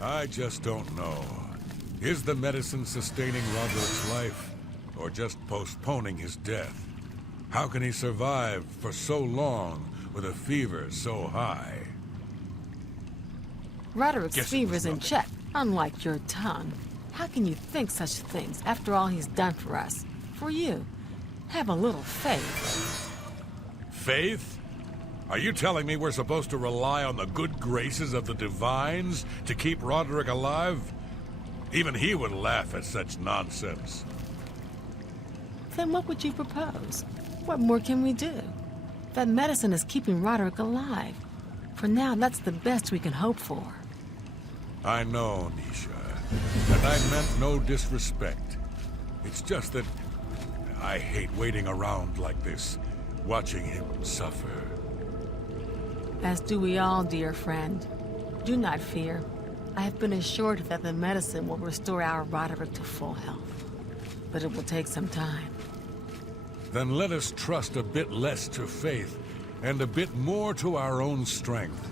I just don't know. Is the medicine sustaining Roderick's life, or just postponing his death? How can he survive for so long with a fever so high? Roderick's Guess it was fever's in nothing. check, unlike your tongue. How can you think such things after all he's done for us? For you. Have a little faith. Faith? Are you telling me we're supposed to rely on the good graces of the divines to keep Roderick alive? Even he would laugh at such nonsense. Then what would you propose? What more can we do? That medicine is keeping Roderick alive. For now, that's the best we can hope for. I know, Nisha, and I meant no disrespect. It's just that I hate waiting around like this, watching him suffer. As do we all, dear friend. Do not fear. I have been assured that the medicine will restore our Roderick to full health. But it will take some time. Then let us trust a bit less to faith, and a bit more to our own strength.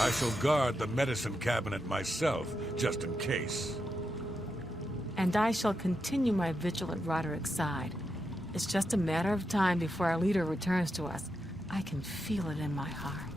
I shall guard the medicine cabinet myself, just in case. And I shall continue my vigil at Roderick's side. It's just a matter of time before our leader returns to us. I can feel it in my heart.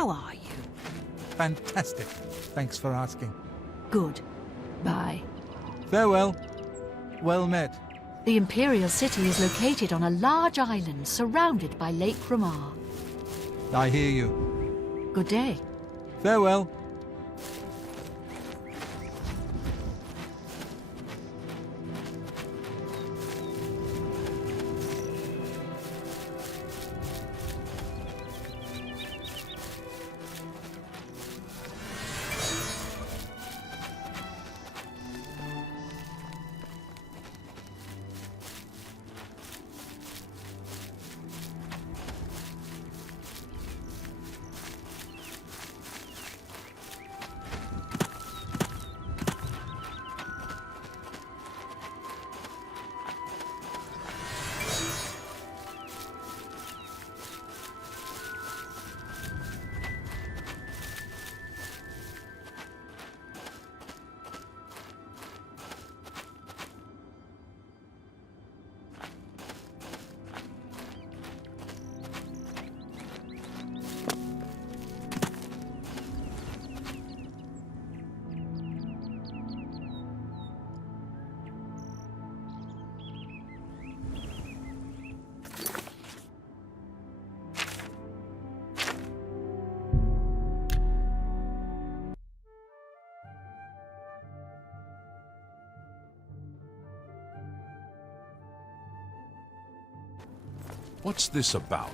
How are you? Fantastic. Thanks for asking. Good. Bye. Farewell. Well met. The Imperial City is located on a large island surrounded by Lake Ramar. I hear you. Good day. Farewell. What's this about?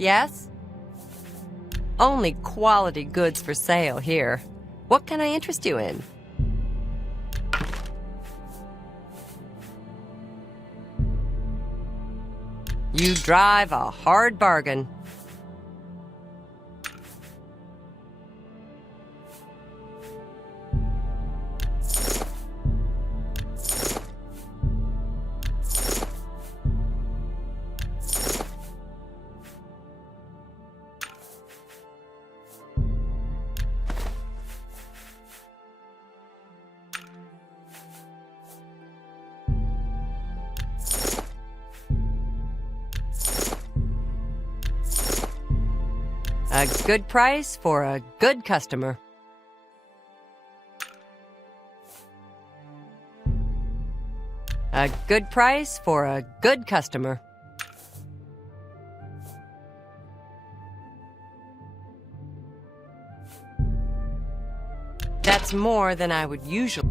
Yes? Only quality goods for sale here. What can I interest you in? You drive a hard bargain. A good price for a good customer. A good price for a good customer. That's more than I would usually.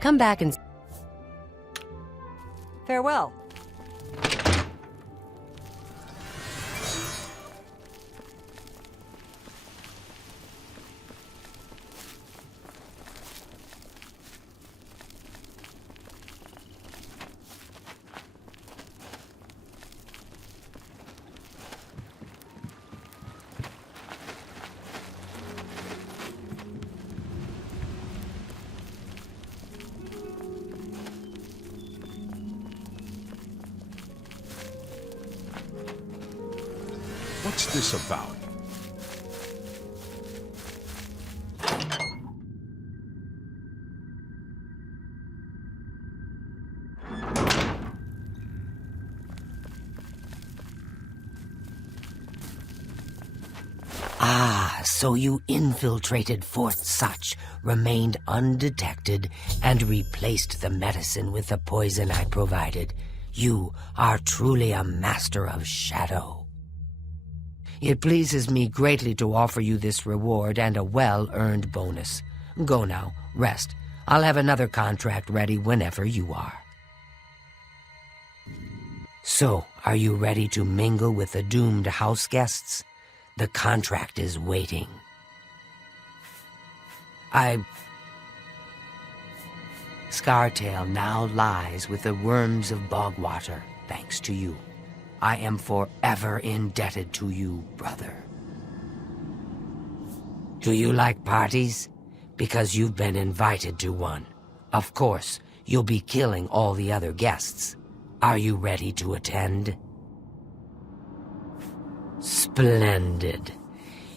Come back and... Farewell. What's this about? So you infiltrated Fort Such, remained undetected, and replaced the medicine with the poison I provided. You are truly a master of shadow. It pleases me greatly to offer you this reward and a well-earned bonus. Go now, rest. I'll have another contract ready whenever you are. So, are you ready to mingle with the doomed house guests? The contract is waiting. Scartail now lies with the worms of Bogwater, thanks to you. I am forever indebted to you, brother. Do you like parties? Because you've been invited to one. Of course, you'll be killing all the other guests. Are you ready to attend? Splendid.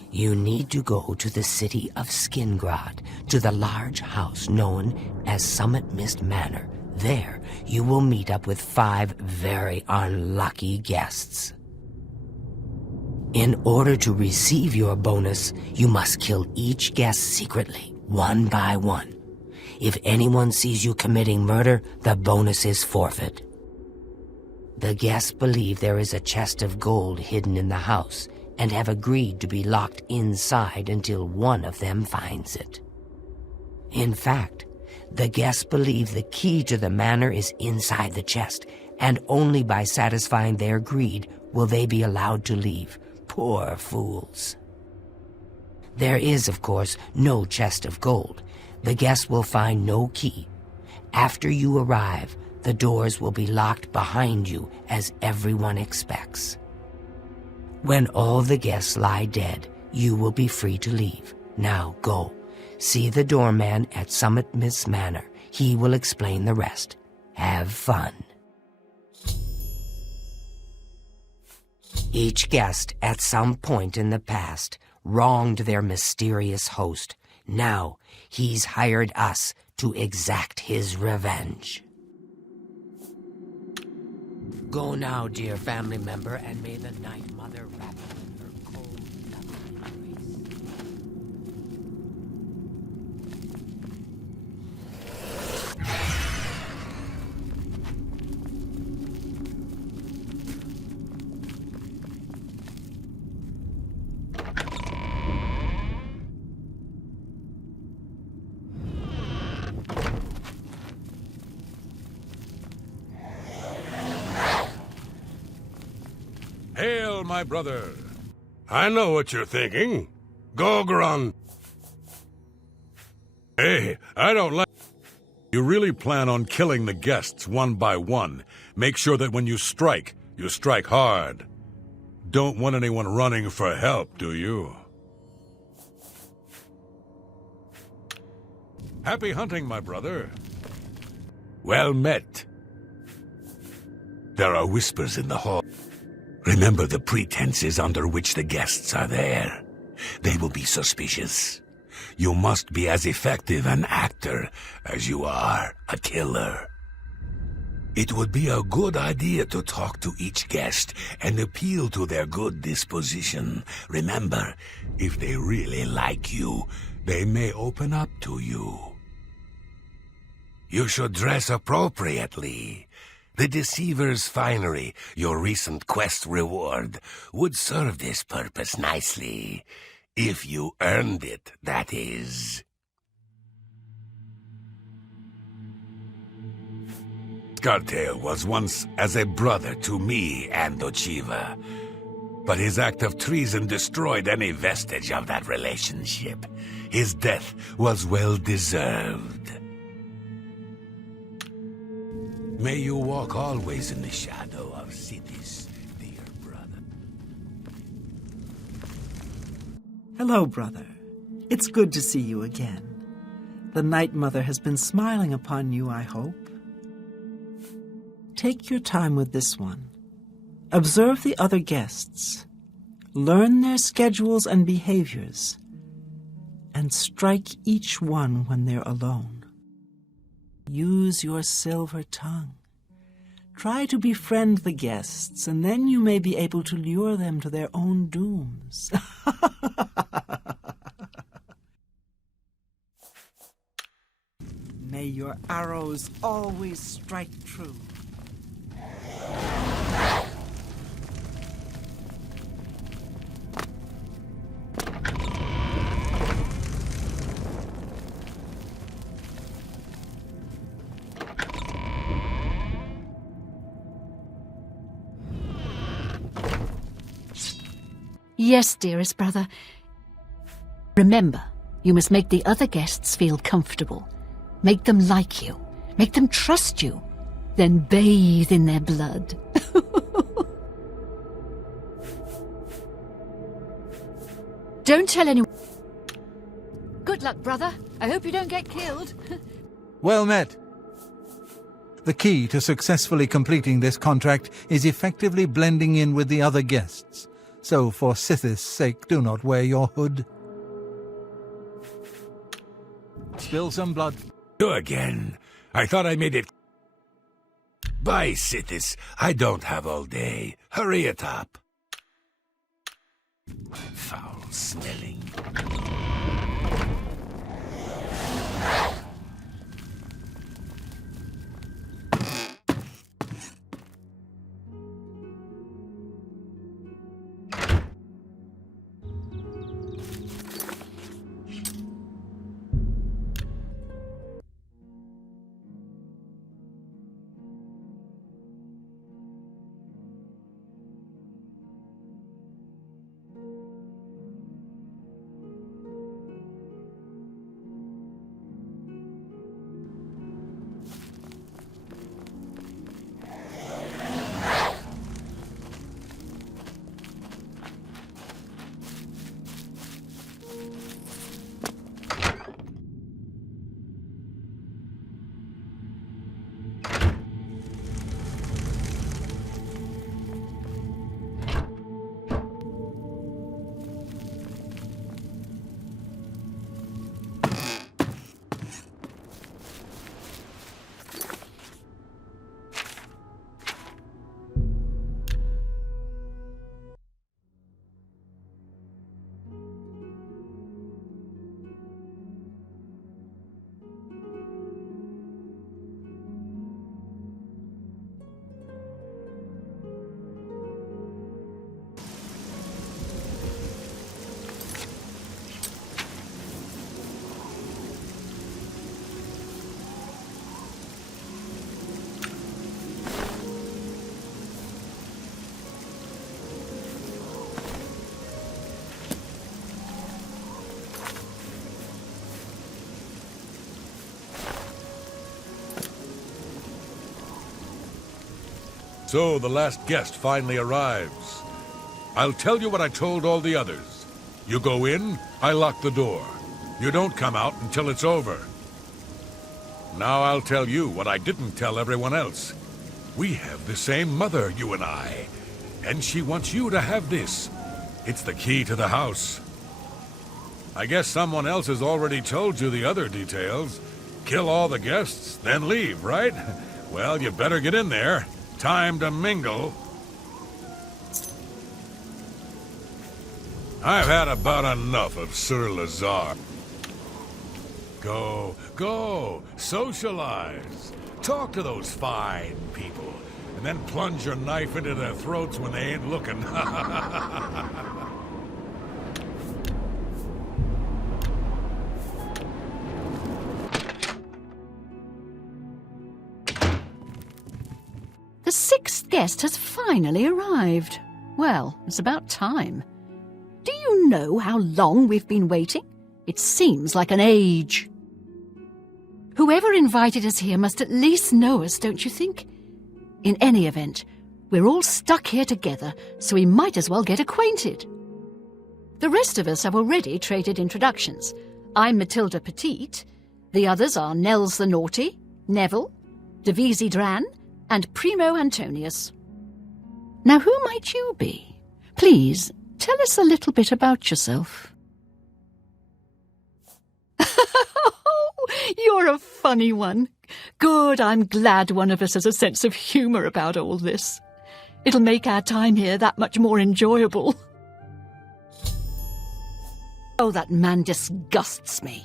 You need to go to the city of Skingrad, to the large house known as Summit Mist Manor. There, you will meet up with 5 very unlucky guests. In order to receive your bonus, you must kill each guest secretly, one by one. If anyone sees you committing murder, the bonus is forfeit. The guests believe there is a chest of gold hidden in the house and have agreed to be locked inside until one of them finds it. In fact, the guests believe the key to the manor is inside the chest, and only by satisfying their greed will they be allowed to leave. Poor fools. There is, of course, no chest of gold. The guests will find no key. After you arrive, the doors will be locked behind you, as everyone expects. When all the guests lie dead, you will be free to leave. Now go. See the doorman at Summit Mist Manor. He will explain the rest. Have fun. Each guest, at some point in the past, wronged their mysterious host. Now, he's hired us to exact his revenge. Go now, dear family member, and may the Night Mother wrap you in her cold, loving embrace. Hail, my brother. I know what you're thinking. Gogron. Hey, I don't like... You really plan on killing the guests one by one. Make sure that when you strike hard. Don't want anyone running for help, do you? Happy hunting, my brother. Well met. There are whispers in the hall. Remember the pretenses under which the guests are there. They will be suspicious. You must be as effective an actor as you are a killer. It would be a good idea to talk to each guest and appeal to their good disposition. Remember, if they really like you, they may open up to you. You should dress appropriately. The Deceiver's finery, your recent quest reward, would serve this purpose nicely. If you earned it, that is. Scartail was once as a brother to me and Ochiva, but his act of treason destroyed any vestige of that relationship. His death was well deserved. May you walk always in the shadow of cities, dear brother. Hello, brother. It's good to see you again. The Night Mother has been smiling upon you, I hope. Take your time with this one. Observe the other guests. Learn their schedules and behaviors. And strike each one when they're alone. Use your silver tongue. Try to befriend the guests, and then you may be able to lure them to their own dooms. arrows always strike true. Yes, dearest brother. Remember, you must make the other guests feel comfortable. Make them like you. Make them trust you. Then bathe in their blood. Don't tell anyone. Good luck, brother. I hope you don't get killed. Well met. The key to successfully completing this contract is effectively blending in with the other guests. So for Sithis' sake, do not wear your hood. Spill some blood. You again. I thought I made it. Bye, Sithis. I don't have all day. Hurry it up. Foul smelling. So the last guest finally arrives. I'll tell you what I told all the others. You go in, I lock the door. You don't come out until it's over. Now I'll tell you what I didn't tell everyone else. We have the same mother, you and I. And she wants you to have this. It's the key to the house. I guess someone else has already told you the other details. Kill all the guests, then leave, right? Well, you better get in there. Time to mingle. I've had about enough of Sir Lazar. Go, socialize. Talk to those fine people, and then plunge your knife into their throats when they ain't looking. The sixth guest has finally arrived. Well, it's about time. Do you know how long we've been waiting? It seems like an age. Whoever invited us here must at least know us, don't you think? In any event, we're all stuck here together, so we might as well get acquainted. The rest of us have already traded introductions. I'm Matilda Petite. The others are Nels the Naughty, Neville, Devisi Dran, and Primo Antonius. Now, who might you be? Please, tell us a little bit about yourself. You're a funny one. Good, I'm glad one of us has a sense of humour about all this. It'll make our time here that much more enjoyable. Oh, that man disgusts me.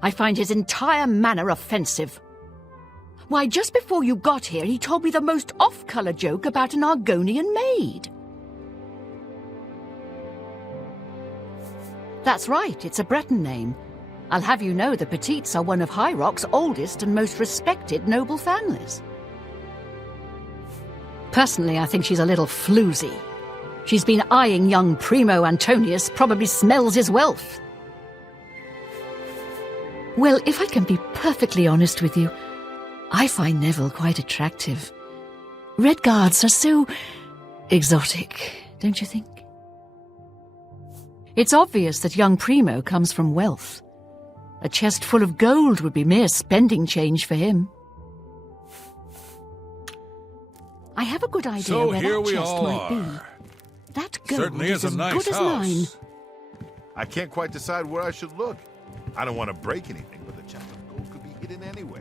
I find his entire manner offensive. Why, just before you got here, he told me the most off-color joke about an Argonian maid. That's right, it's a Breton name. I'll have you know the Petites are one of High Rock's oldest and most respected noble families. Personally, I think she's a little floozy. She's been eyeing young Primo Antonius, probably smells his wealth. Well, if I can be perfectly honest with you, I find Neville quite attractive. Red Guards are so exotic, don't you think? It's obvious that young Primo comes from wealth. A chest full of gold would be mere spending change for him. I have a good idea So where here that we chest all might be. are. That gold Certainly is is a as nice good as mine. house. I can't quite decide where I should look. I don't want to break anything, but the chest of gold could be hidden anywhere.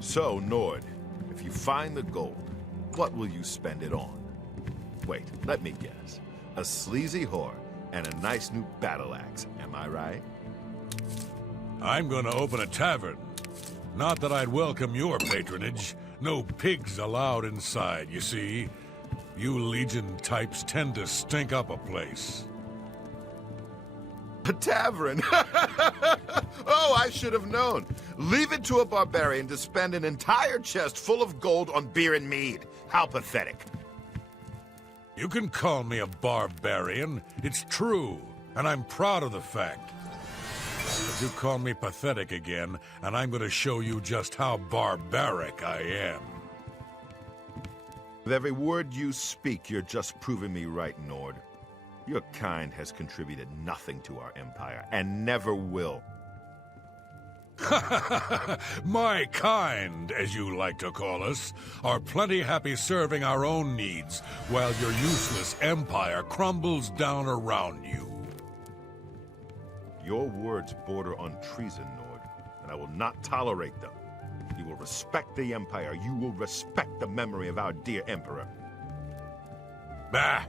So, Nord, if you find the gold, what will you spend it on? Wait, let me guess. A sleazy whore and a nice new battle axe, am I right? I'm going to open a tavern. Not that I'd welcome your patronage. No pigs allowed inside, you see. You Legion types tend to stink up a place. A tavern? Oh, I should have known. Leave it to a barbarian to spend an entire chest full of gold on beer and mead. How pathetic. You can call me a barbarian. It's true, and I'm proud of the fact. But you call me pathetic again, and I'm going to show you just how barbaric I am. With every word you speak, you're just proving me right, Nord. Your kind has contributed nothing to our empire, and never will. My kind, as you like to call us, are plenty happy serving our own needs, while your useless empire crumbles down around you. Your words border on treason, Nord, and I will not tolerate them. You will respect the empire. You will respect the memory of our dear emperor. Bah!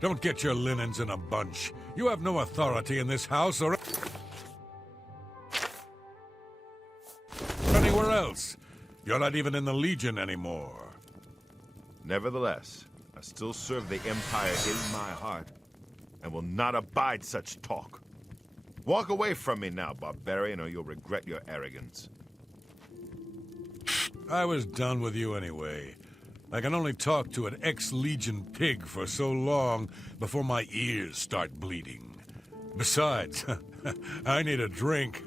Don't get your linens in a bunch. You have no authority in this house or anywhere else. You're not even in the Legion anymore. Nevertheless, I still serve the empire in my heart, and will not abide such talk. Walk away from me now, barbarian, or you'll regret your arrogance. I was done with you anyway. I can only talk to an ex-Legion pig for so long before my ears start bleeding. Besides, I need a drink.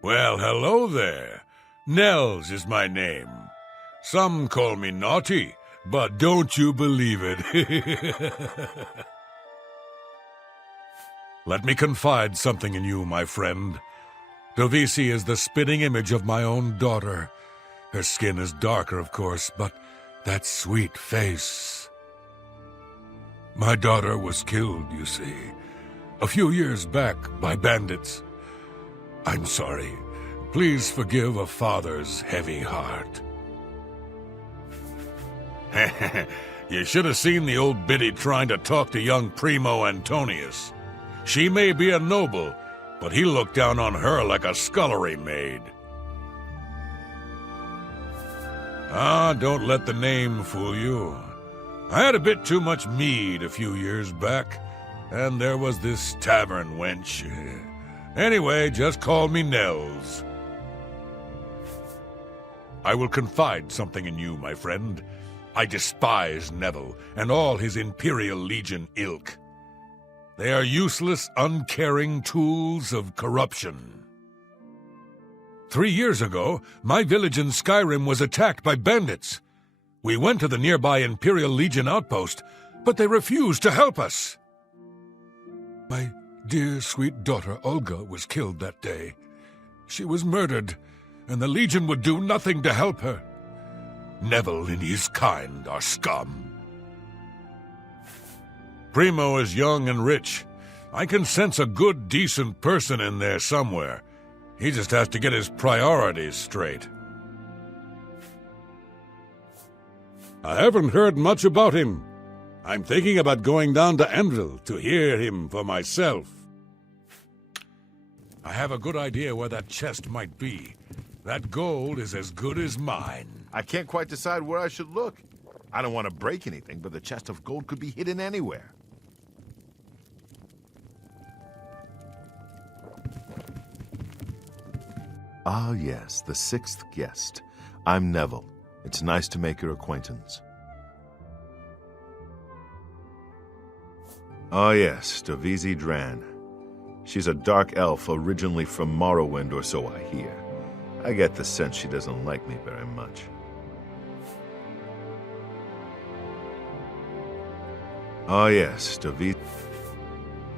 Well, hello there. Nels is my name. Some call me naughty, but don't you believe it. Let me confide something in you, my friend. Dovisi is the spitting image of my own daughter. Her skin is darker, of course, but that sweet face. My daughter was killed, you see, a few years back by bandits. I'm sorry. Please forgive a father's heavy heart. You should have seen the old biddy trying to talk to young Primo Antonius. She may be a noble, but he looked down on her like a scullery maid. Ah, don't let the name fool you. I had a bit too much mead a few years back, and there was this tavern wench. Anyway, just call me Nels. I will confide something in you, my friend. I despise Neville and all his Imperial Legion ilk. They are useless, uncaring tools of corruption. 3 years ago, my village in Skyrim was attacked by bandits. We went to the nearby Imperial Legion outpost, but they refused to help us. My dear, sweet daughter Olga was killed that day. She was murdered, and the Legion would do nothing to help her. Neville and his kind are scum. Primo is young and rich. I can sense a good, decent person in there somewhere. He just has to get his priorities straight. I haven't heard much about him. I'm thinking about going down to Enville to hear him for myself. I have a good idea where that chest might be. That gold is as good as mine. I can't quite decide where I should look. I don't want to break anything, but the chest of gold could be hidden anywhere. Ah, yes, the sixth guest. I'm Neville. It's nice to make your acquaintance. Oh, yes, Davisi Dran. She's a dark elf originally from Morrowind, or so I hear. I get the sense she doesn't like me very much. Oh, yes, Davisi.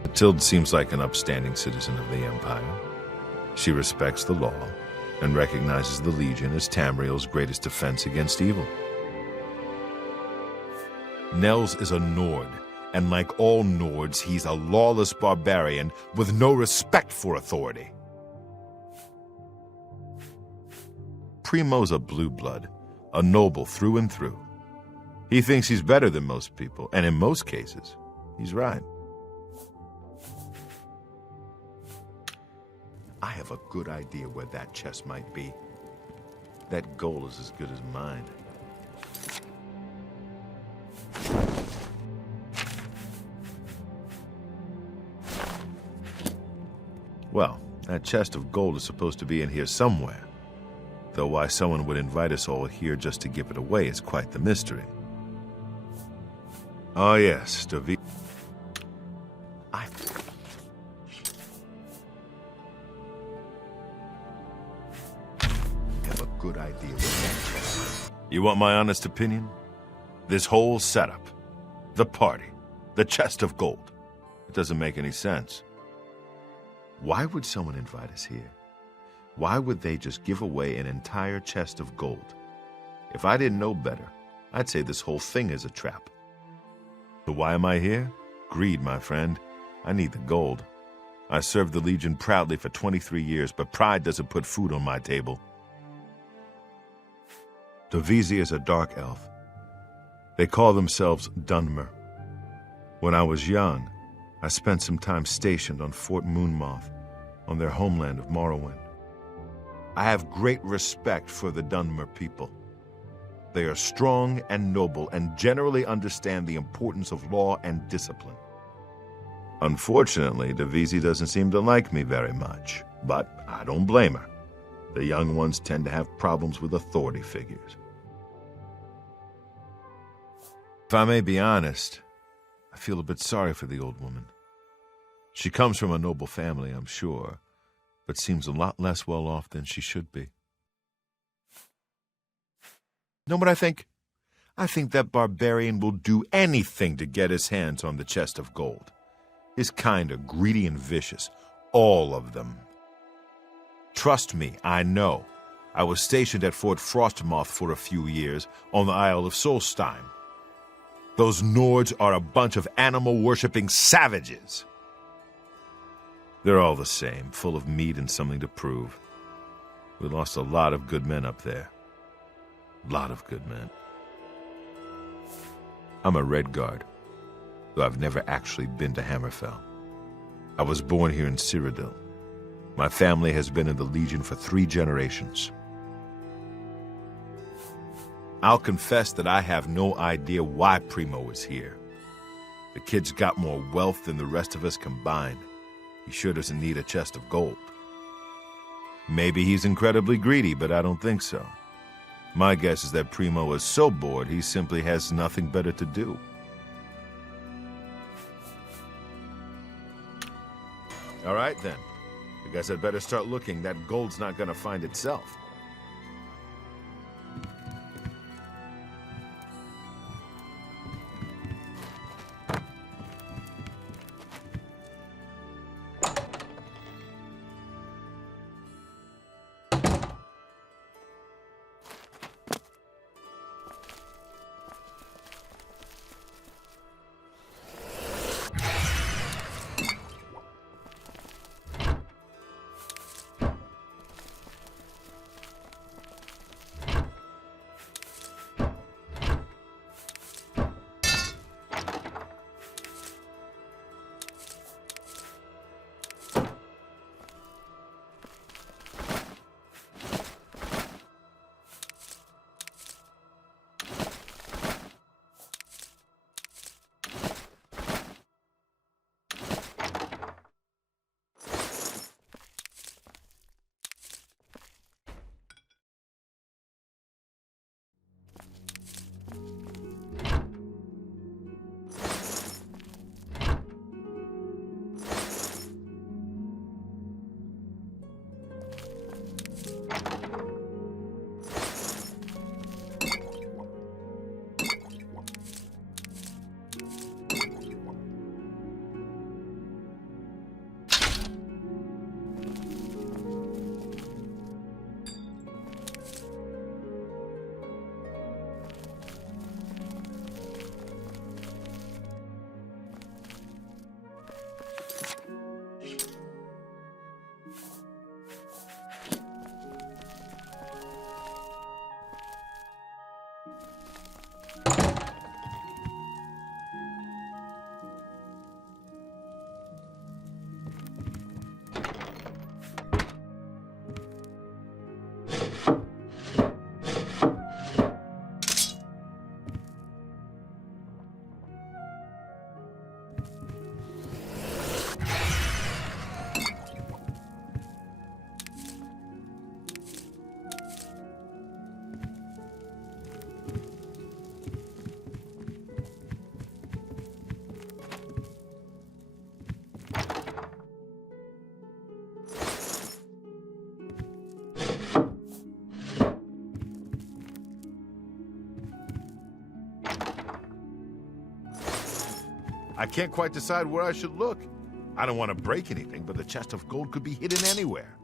Matilde seems like an upstanding citizen of the Empire. She respects the law and recognizes the Legion as Tamriel's greatest defense against evil. Nels is a Nord, and like all Nords, he's a lawless barbarian with no respect for authority. Primo's a blue blood, a noble through and through. He thinks he's better than most people, and in most cases, he's right. I have a good idea where that chest might be. That gold is as good as mine. Well, that chest of gold is supposed to be in here somewhere. Though why someone would invite us all here just to give it away is quite the mystery. Oh yes, Davi. I have a good idea what that chest is. You want my honest opinion? This whole setup, the party, the chest of gold, it doesn't make any sense. Why would someone invite us here? Why would they just give away an entire chest of gold? If I didn't know better, I'd say this whole thing is a trap. But why am I here? Greed, my friend. I need the gold. I served the Legion proudly for 23 years, but pride doesn't put food on my table. Davisi is a dark elf. They call themselves Dunmer. When I was young, I spent some time stationed on Fort Moonmoth, on their homeland of Morrowind. I have great respect for the Dunmer people. They are strong and noble and generally understand the importance of law and discipline. Unfortunately, Davisi doesn't seem to like me very much, but I don't blame her. The young ones tend to have problems with authority figures. If I may be honest, I feel a bit sorry for the old woman. She comes from a noble family, I'm sure, but seems a lot less well off than she should be. Know what I think? I think that barbarian will do anything to get his hands on the chest of gold. His kind are greedy and vicious, all of them. Trust me, I know. I was stationed at Fort Frostmoth for a few years on the Isle of Solstheim. Those Nords are a bunch of animal-worshipping savages. They're all the same, full of meat and something to prove. We lost a lot of good men up there. A lot of good men. I'm a Red Guard, though I've never actually been to Hammerfell. I was born here in Cyrodiil. My family has been in the Legion for 3 generations. I'll confess that I have no idea why Primo is here. The kid's got more wealth than the rest of us combined. He sure doesn't need a chest of gold. Maybe he's incredibly greedy, but I don't think so. My guess is that Primo is so bored he simply has nothing better to do. All right, then. I guess I'd better start looking. That gold's not gonna find itself. I can't quite decide where I should look. I don't want to break anything, but the chest of gold could be hidden anywhere.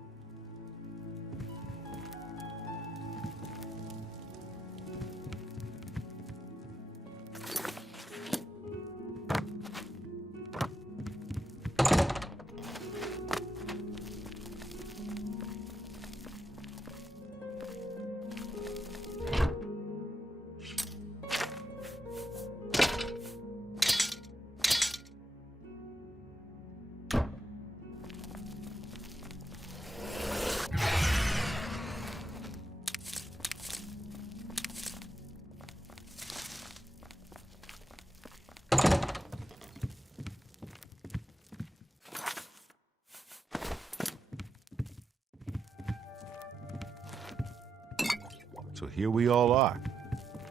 So here we all are.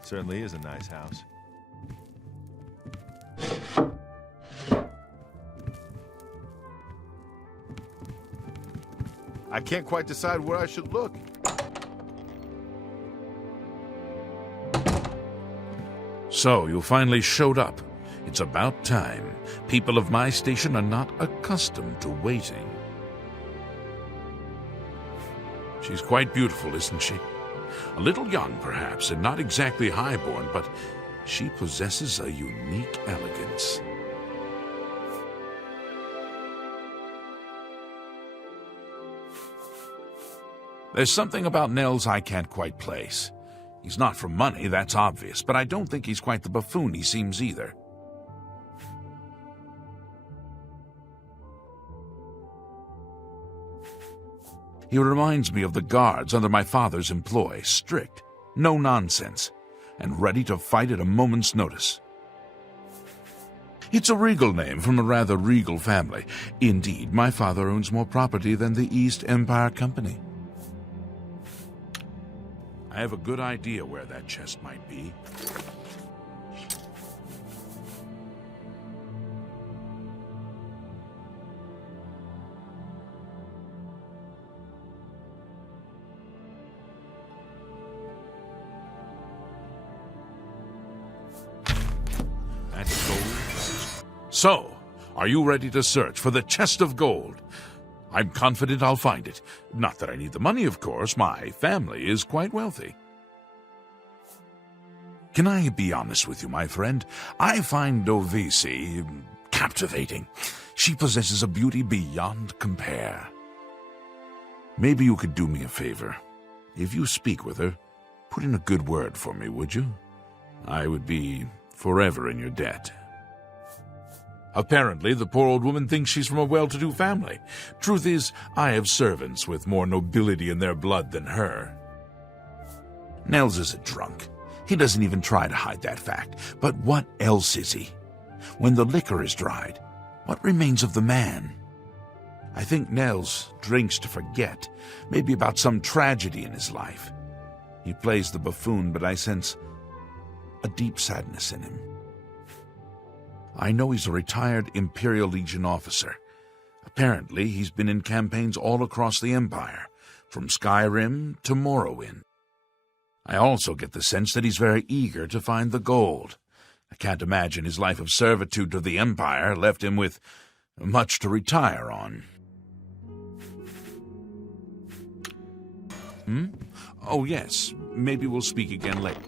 Certainly is a nice house. I can't quite decide where I should look. So, you finally showed up. It's about time. People of my station are not accustomed to waiting. She's quite beautiful, isn't she? A little young, perhaps, and not exactly highborn, but she possesses a unique elegance. There's something about Nels I can't quite place. He's not for money, that's obvious, but I don't think he's quite the buffoon he seems either. He reminds me of the guards under my father's employ, strict, no nonsense, and ready to fight at a moment's notice. It's a regal name from a rather regal family. Indeed, my father owns more property than the East Empire Company. I have a good idea where that chest might be. That's gold. So, are you ready to search for the chest of gold? I'm confident I'll find it. Not that I need the money, of course. My family is quite wealthy. Can I be honest with you, my friend? I find Dovisi captivating. She possesses a beauty beyond compare. Maybe you could do me a favor. If you speak with her, put in a good word for me, would you? I would be forever in your debt. Apparently, the poor old woman thinks she's from a well-to-do family. Truth is, I have servants with more nobility in their blood than her. Nels is a drunk. He doesn't even try to hide that fact. But what else is he? When the liquor is dried, what remains of the man? I think Nels drinks to forget, maybe about some tragedy in his life. He plays the buffoon, but I sense a deep sadness in him. I know he's a retired Imperial Legion officer. Apparently, he's been in campaigns all across the Empire, from Skyrim to Morrowind. I also get the sense that he's very eager to find the gold. I can't imagine his life of servitude to the Empire left him with much to retire on. Oh, yes. Maybe we'll speak again later.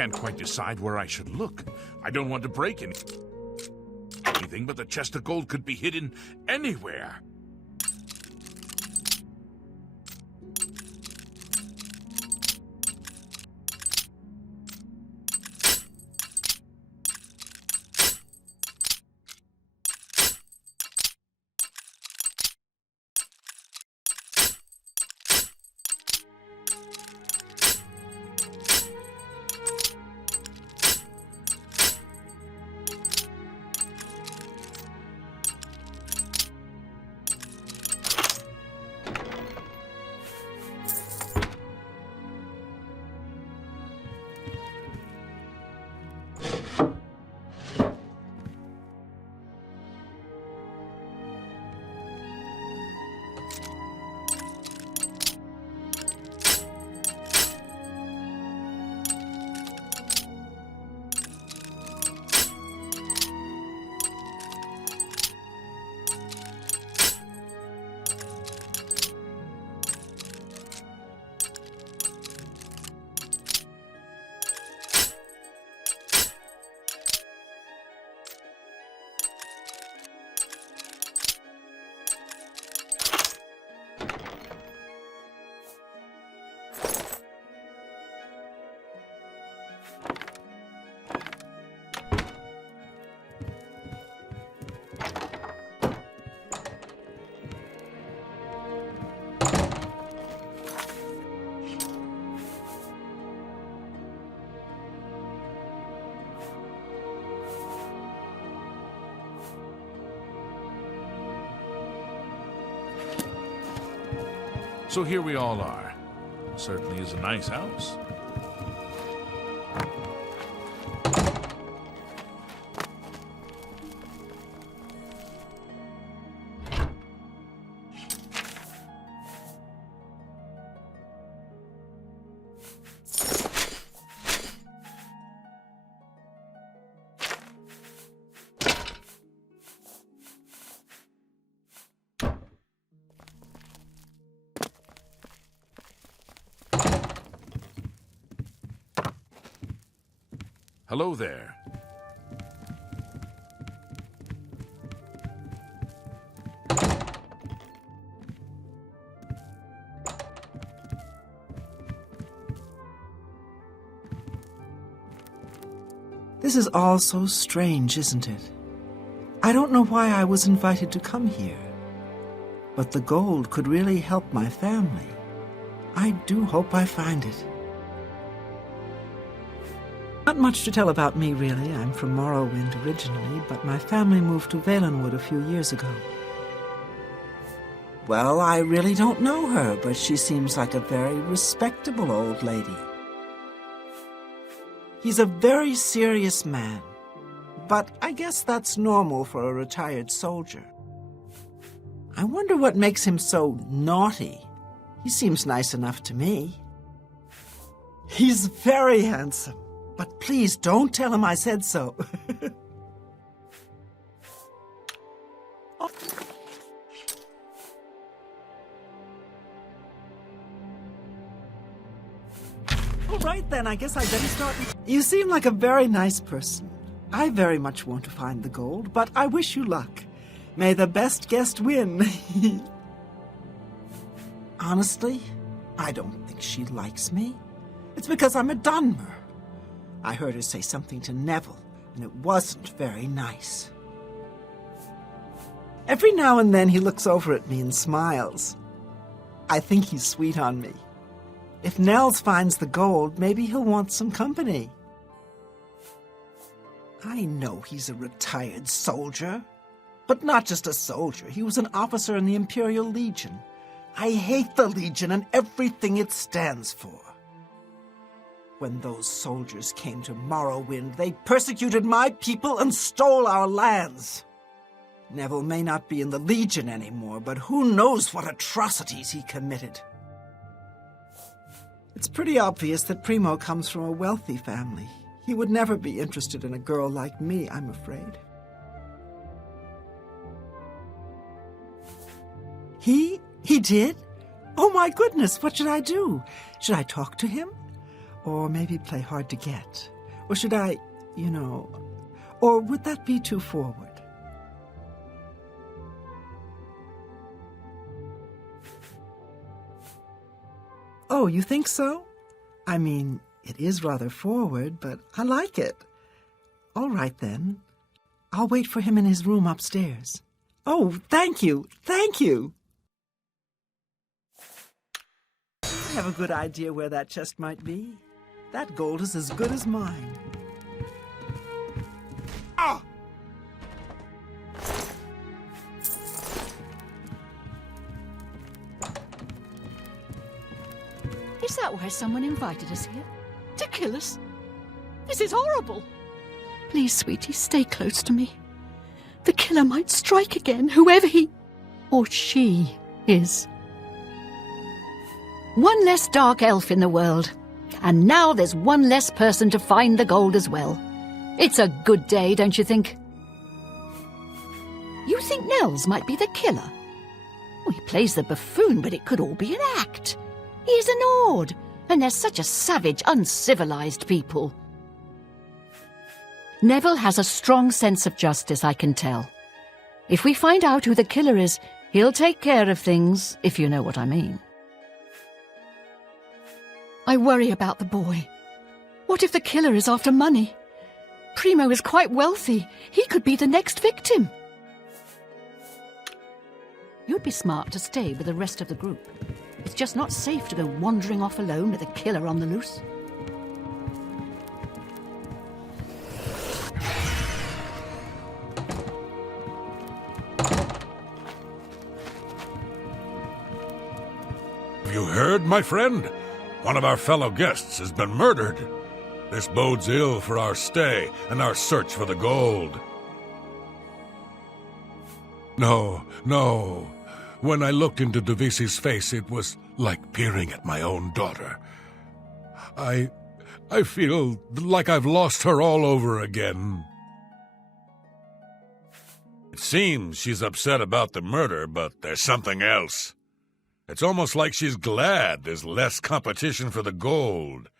can't quite decide where I should look. I don't want to break anything, but the chest of gold could be hidden anywhere. So here we all are. Certainly is a nice house. Hello there. This is all so strange, isn't it? I don't know why I was invited to come here. But the gold could really help my family. I do hope I find it. Not much to tell about me, really. I'm from Morrowind originally, but my family moved to Valenwood a few years ago. Well, I really don't know her, but she seems like a very respectable old lady. He's a very serious man, but I guess that's normal for a retired soldier. I wonder what makes him so naughty. He seems nice enough to me. He's very handsome. But please don't tell him I said so. All right then, I guess I better start. You seem like a very nice person. I very much want to find the gold, but I wish you luck. May the best guest win. Honestly, I don't think she likes me. It's because I'm a Dunmer. I heard her say something to Neville, and it wasn't very nice. Every now and then he looks over at me and smiles. I think he's sweet on me. If Nels finds the gold, maybe he'll want some company. I know he's a retired soldier, but not just a soldier. He was an officer in the Imperial Legion. I hate the Legion and everything it stands for. When those soldiers came to Morrowind, they persecuted my people and stole our lands. Neville may not be in the Legion anymore, but who knows what atrocities he committed. It's pretty obvious that Primo comes from a wealthy family. He would never be interested in a girl like me, I'm afraid. He did? Oh my goodness, what should I do? Should I talk to him? Or maybe play hard to get? Or should I, or would that be too forward? Oh, you think so? I mean, it is rather forward, but I like it. All right, then. I'll wait for him in his room upstairs. Oh, thank you, thank you. I have a good idea where that chest might be. That gold is as good as mine. Ah! Is that why someone invited us here? To kill us? This is horrible. Please, sweetie, stay close to me. The killer might strike again, whoever he or she is. One less dark elf in the world. And now there's one less person to find the gold as well. It's a good day, don't you think? You think Nels might be the killer? Well, he plays the buffoon, but it could all be an act. He is an Ord, and they're such a savage, uncivilized people. Neville has a strong sense of justice, I can tell. If we find out who the killer is, he'll take care of things, if you know what I mean. I worry about the boy. What if the killer is after money? Primo is quite wealthy. He could be the next victim. You'd be smart to stay with the rest of the group. It's just not safe to go wandering off alone with a killer on the loose. Have you heard, my friend? One of our fellow guests has been murdered. This bodes ill for our stay and our search for the gold. No. When I looked into Devisi's face, it was like peering at my own daughter. I feel like I've lost her all over again. It seems she's upset about the murder, but there's something else. It's almost like she's glad there's less competition for the gold.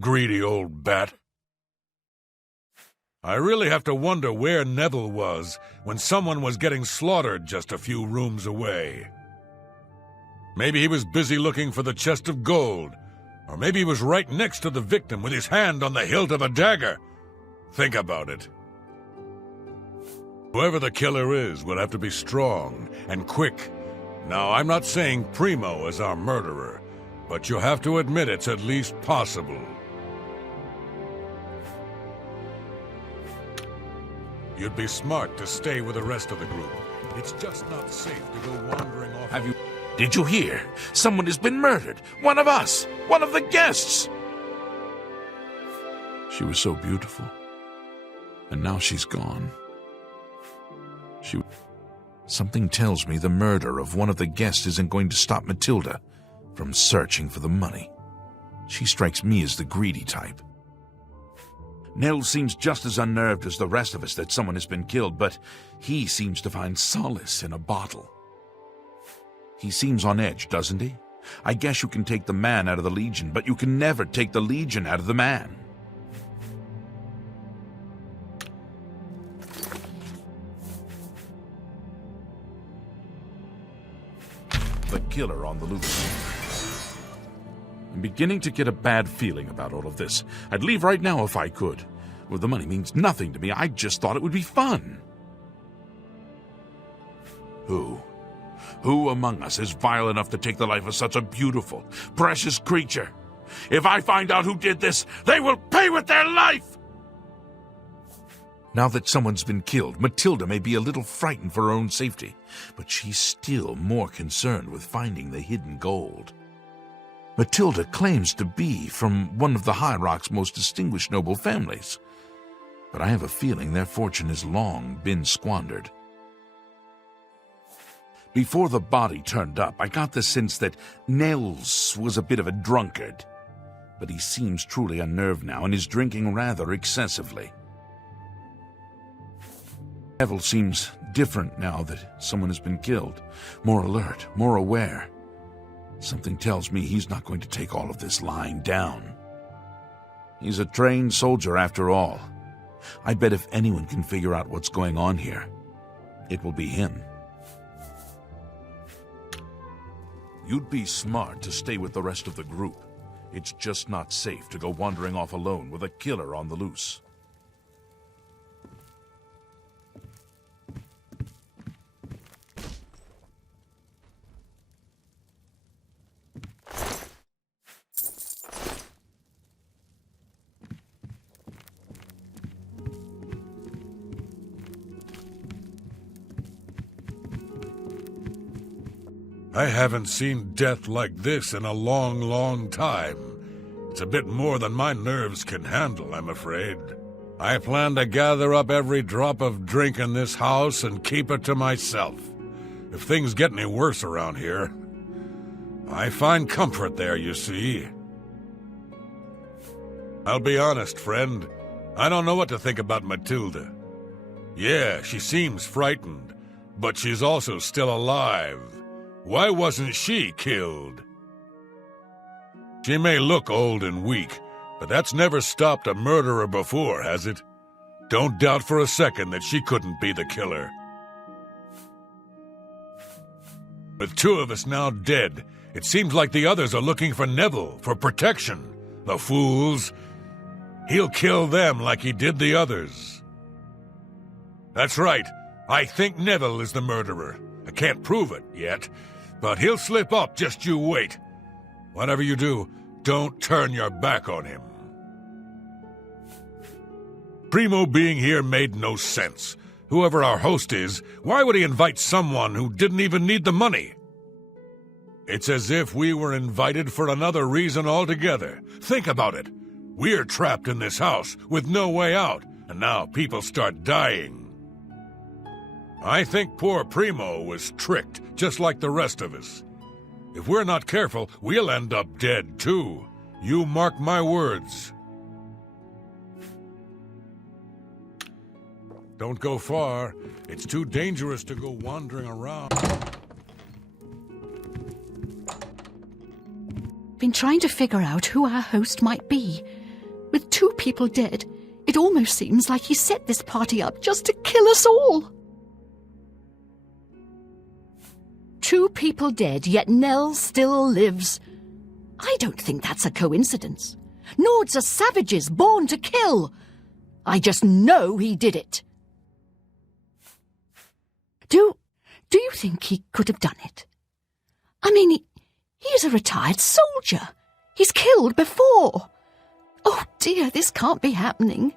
Greedy old bat. I really have to wonder where Neville was when someone was getting slaughtered just a few rooms away. Maybe he was busy looking for the chest of gold, or maybe he was right next to the victim with his hand on the hilt of a dagger. Think about it. Whoever the killer is will have to be strong and quick. Now, I'm not saying Primo is our murderer, but you have to admit it's at least possible. You'd be smart to stay with the rest of the group. It's just not safe to go wandering off. Did you hear? Someone has been murdered. One of us. One of the guests. She was so beautiful. And now she's gone. Something tells me the murder of one of the guests isn't going to stop Matilda from searching for the money. She strikes me as the greedy type. Nell seems just as unnerved as the rest of us that someone has been killed, but he seems to find solace in a bottle. He seems on edge, doesn't he? I guess you can take the man out of the Legion, but you can never take the Legion out of the man. The killer on the loose. I'm beginning to get a bad feeling about all of this. I'd leave right now if I could. Well, the money means nothing to me. I just thought it would be fun. Who among us is vile enough to take the life of such a beautiful, precious creature? If I find out who did this, they will pay with their life! Now that someone's been killed, Matilda may be a little frightened for her own safety, but she's still more concerned with finding the hidden gold. Matilda claims to be from one of the High Rock's most distinguished noble families, but I have a feeling their fortune has long been squandered. Before the body turned up, I got the sense that Nels was a bit of a drunkard, but he seems truly unnerved now and is drinking rather excessively. Neville seems different now that someone has been killed, more alert, more aware. Something tells me he's not going to take all of this lying down. He's a trained soldier after all. I bet if anyone can figure out what's going on here, it will be him. You'd be smart to stay with the rest of the group. It's just not safe to go wandering off alone with a killer on the loose. I haven't seen death like this in a long, long time. It's a bit more than my nerves can handle, I'm afraid. I plan to gather up every drop of drink in this house and keep it to myself. If things get any worse around here, I find comfort there, you see. I'll be honest, friend. I don't know what to think about Matilda. Yeah, she seems frightened, but she's also still alive. Why wasn't she killed? She may look old and weak, but that's never stopped a murderer before, has it? Don't doubt for a second that she couldn't be the killer. With two of us now dead, it seems like the others are looking for Neville for protection. The fools. He'll kill them like he did the others. That's right. I think Neville is the murderer. I can't prove it yet, but he'll slip up, just you wait. Whatever you do, don't turn your back on him. Primo being here made no sense. Whoever our host is, why would he invite someone who didn't even need the money? It's as if we were invited for another reason altogether. Think about it. We're trapped in this house with no way out, and now people start dying. I think poor Primo was tricked, just like the rest of us. If we're not careful, we'll end up dead, too. You mark my words. Don't go far. It's too dangerous to go wandering around. Been trying to figure out who our host might be. With two people dead, it almost seems like he set this party up just to kill us all. Two people dead, yet Nell still lives. I don't think that's a coincidence. Nords are savages born to kill. I just know he did it. Do you think he could have done it? I mean, he's a retired soldier. He's killed before. Oh dear, this can't be happening.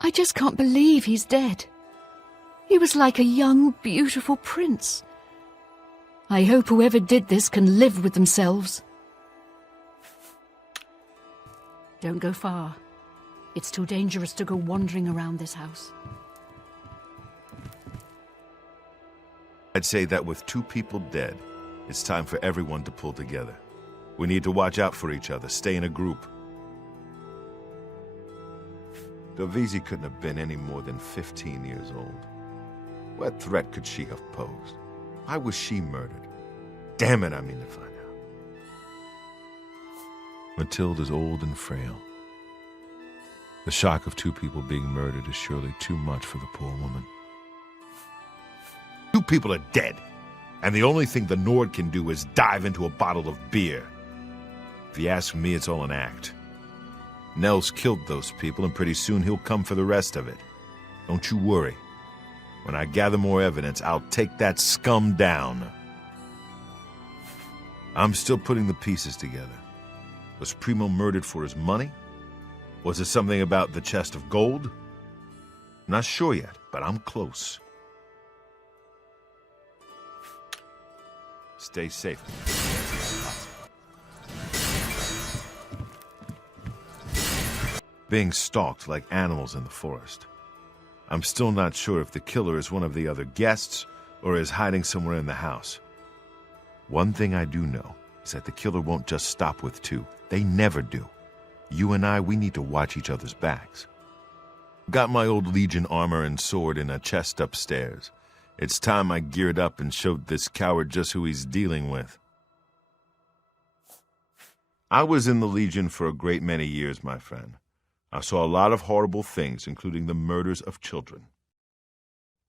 I just can't believe he's dead. He was like a young, beautiful prince. I hope whoever did this can live with themselves. Don't go far. It's too dangerous to go wandering around this house. I'd say that with two people dead, it's time for everyone to pull together. We need to watch out for each other, stay in a group. Dovizi couldn't have been any more than 15 years old. What threat could she have posed? Why was she murdered? Damn it, I mean to find out. Matilda's old and frail. The shock of two people being murdered is surely too much for the poor woman. Two people are dead, and the only thing the Nord can do is dive into a bottle of beer. If you ask me, it's all an act. Nell's killed those people, and pretty soon he'll come for the rest of it. Don't you worry. When I gather more evidence, I'll take that scum down. I'm still putting the pieces together. Was Primo murdered for his money? Was it something about the chest of gold? Not sure yet, but I'm close. Stay safe. Being stalked like animals in the forest. I'm still not sure if the killer is one of the other guests or is hiding somewhere in the house. One thing I do know is that the killer won't just stop with two. They never do. You and I, we need to watch each other's backs. Got my old Legion armor and sword in a chest upstairs. It's time I geared up and showed this coward just who he's dealing with. I was in the Legion for a great many years, my friend. I saw a lot of horrible things, including the murders of children.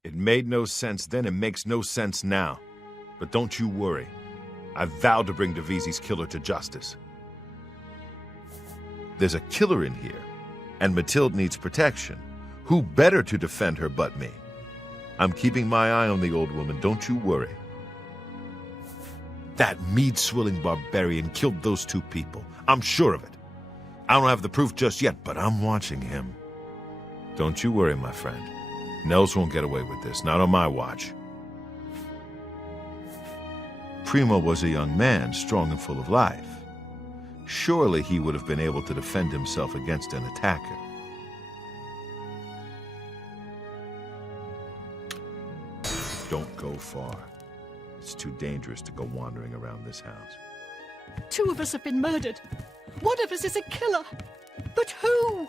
It made no sense then, it makes no sense now. But don't you worry. I vowed to bring Divisi's killer to justice. There's a killer in here, and Mathilde needs protection. Who better to defend her but me? I'm keeping my eye on the old woman, don't you worry. That mead-swilling barbarian killed those two people. I'm sure of it. I don't have the proof just yet, but I'm watching him. Don't you worry, my friend. Nels won't get away with this, not on my watch. Primo was a young man, strong and full of life. Surely he would have been able to defend himself against an attacker. Don't go far. It's too dangerous to go wandering around this house. 2 of us have been murdered. One of us is a killer. But who?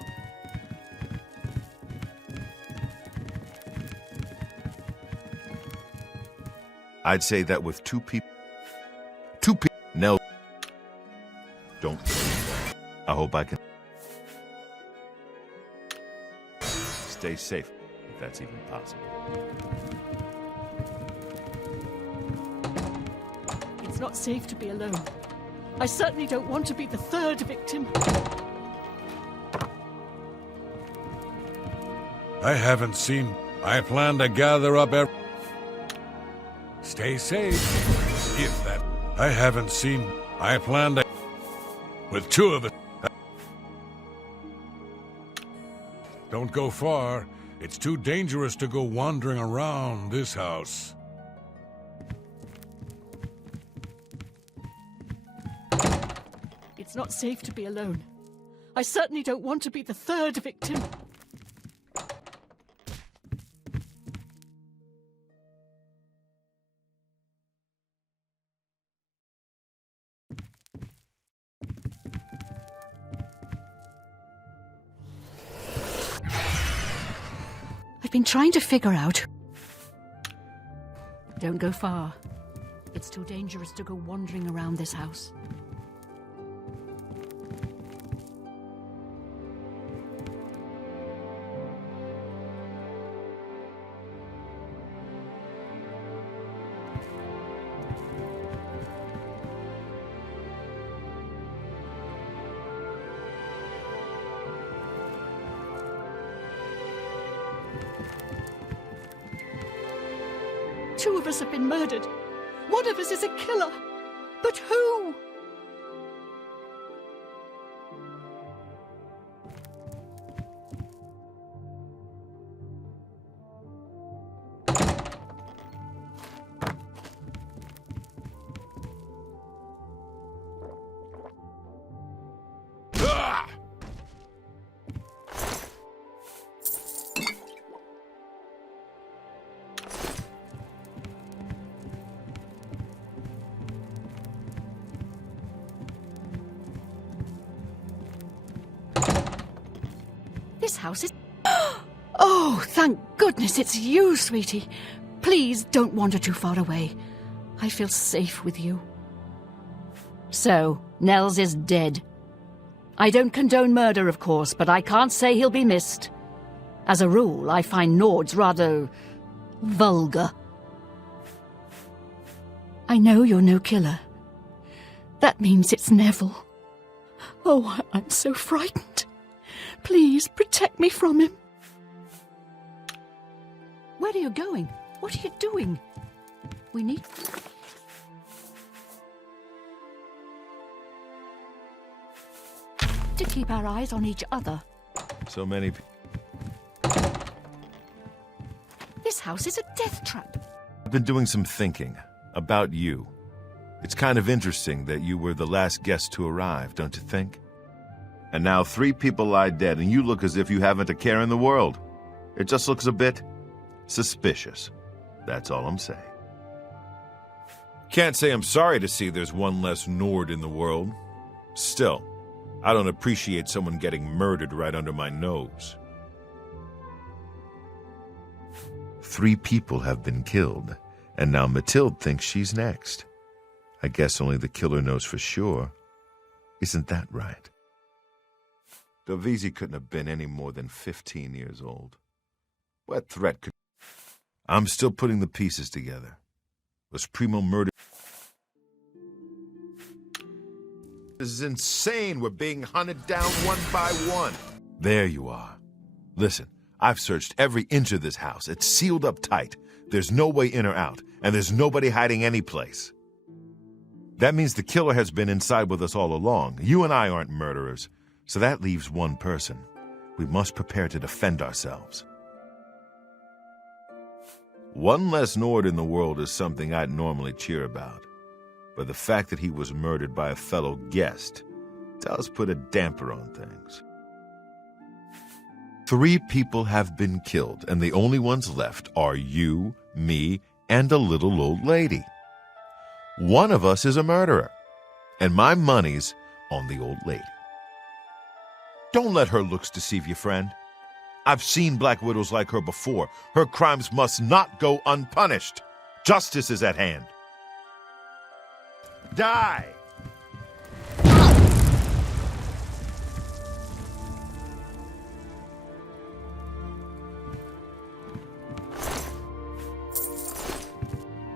I'd say that with two people. Nell. Don't go far. I hope I can stay safe, if that's even possible. It's not safe to be alone. I certainly don't want to be the 3rd victim. I plan to gather up Stay safe. If that... I plan to... With 2 of us... Don't go far. It's too dangerous to go wandering around this house. It's not safe to be alone. I certainly don't want to be the 3rd victim. I've been trying to figure out... Don't go far. It's too dangerous to go wandering around this house. Two of us have been murdered. One of us is a killer. But who? This house is... Oh, thank goodness it's you, sweetie. Please don't wander too far away. I feel safe with you. So, Nels is dead. I don't condone murder, of course, but I can't say he'll be missed. As a rule, I find Nords rather... vulgar. I know you're no killer. That means it's Neville. Oh, I'm so frightened. Please, protect me from him. Where are you going? What are you doing? We need... to keep our eyes on each other. So many... This house is a death trap. I've been doing some thinking about you. It's kind of interesting that you were the last guest to arrive, don't you think? And now 3 people lie dead, and you look as if you haven't a care in the world. It just looks a bit suspicious. That's all I'm saying. Can't say I'm sorry to see there's one less Nord in the world. Still, I don't appreciate someone getting murdered right under my nose. 3 people have been killed, and now Mathilde thinks she's next. I guess only the killer knows for sure. Isn't that right? Dovizzi couldn't have been any more than 15 years old. What threat could... I'm still putting the pieces together. Was Primo murdered? This is insane. We're being hunted down one by one. There you are. Listen, I've searched every inch of this house. It's sealed up tight. There's no way in or out, and there's nobody hiding any place. That means the killer has been inside with us all along. You and I aren't murderers, so that leaves one person. We must prepare to defend ourselves. One less Nord in the world is something I'd normally cheer about, but the fact that he was murdered by a fellow guest does put a damper on things. 3 people have been killed, and the only ones left are you, me, and a little old lady. One of us is a murderer, and my money's on the old lady. Don't let her looks deceive you, friend. I've seen Black Widows like her before. Her crimes must not go unpunished. Justice is at hand. Die!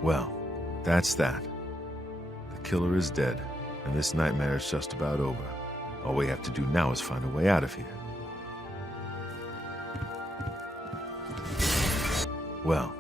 Well, that's that. The killer is dead, and this nightmare is just about over. All we have to do now is find a way out of here. Well.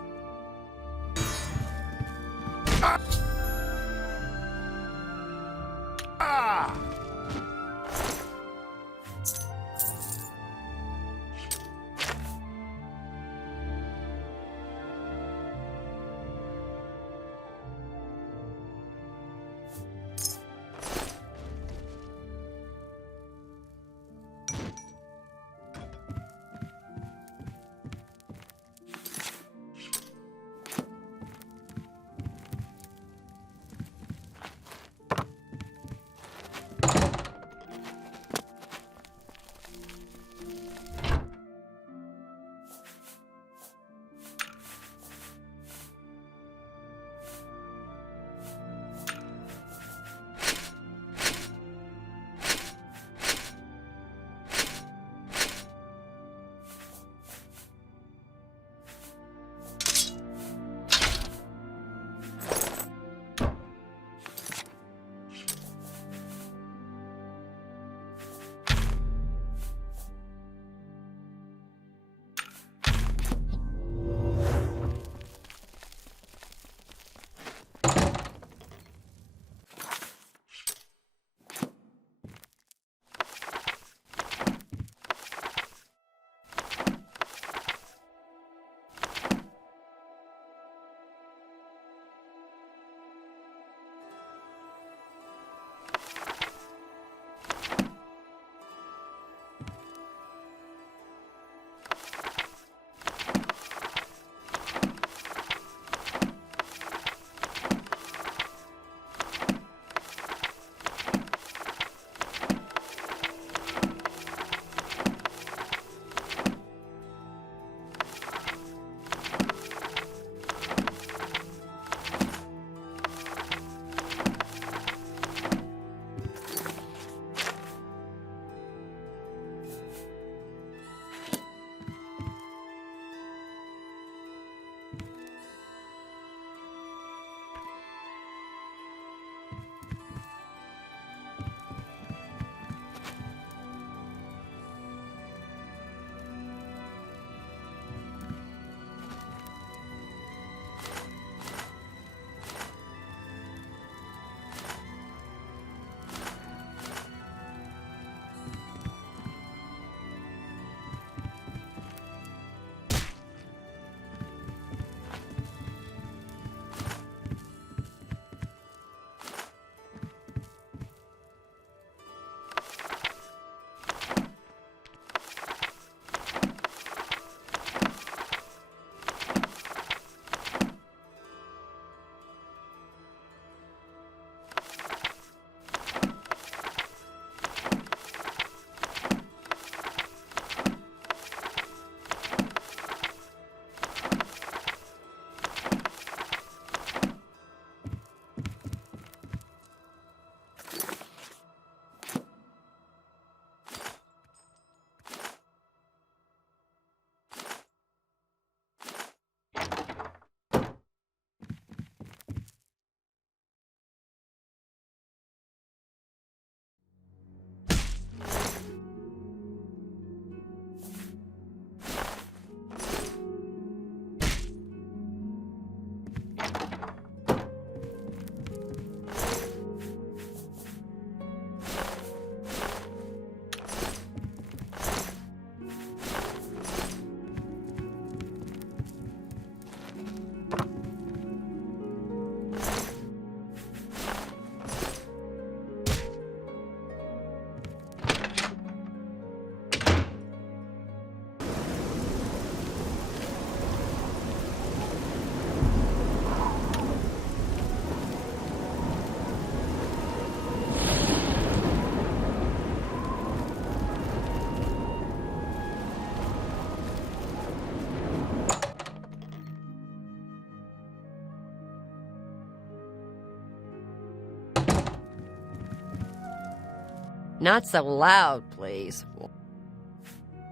Not so loud, please.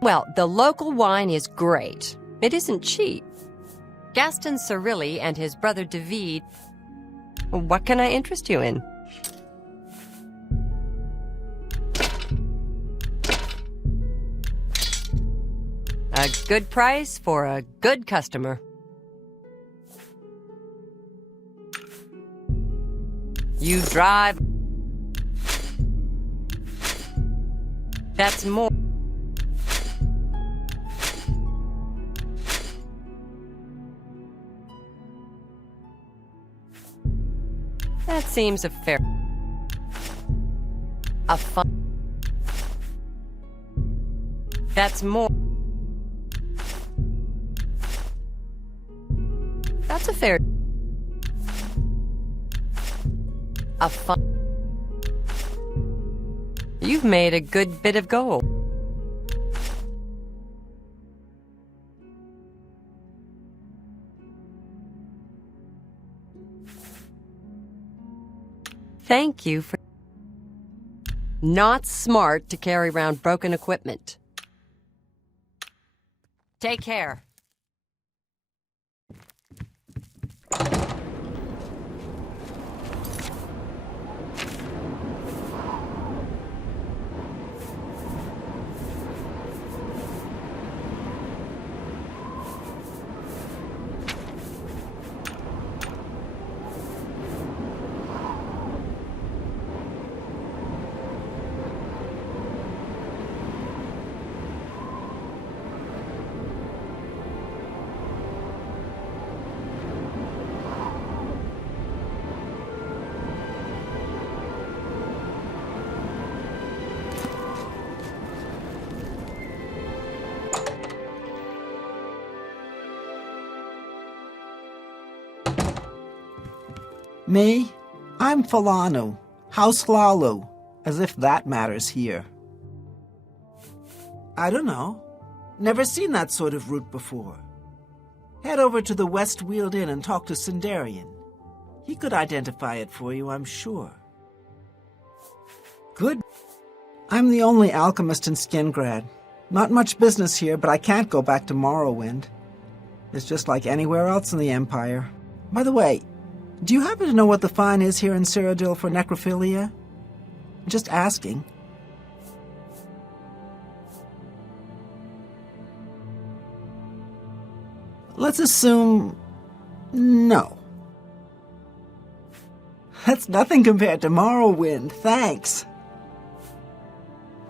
Well, the local wine is great. It isn't cheap. Gaston Cirilli and his brother David. What can I interest you in? A good price for a good customer. You drive. That's more. That seems a fair. A fun. That's more. That's a fair. A fun. You've made a good bit of gold. Thank you for... Not smart to carry around broken equipment. Take care. Me? I'm Falanu, House Lalu, as if that matters here. I don't know. Never seen that sort of route before. Head over to the West Weald Inn and talk to Sindarian. He could identify it for you, I'm sure. Good. I'm the only alchemist in Skingrad. Not much business here, but I can't go back to Morrowind. It's just like anywhere else in the Empire. By the way, do you happen to know what the fine is here in Cyrodiil for necrophilia? Just asking. Let's assume... no. That's nothing compared to Morrowind, thanks.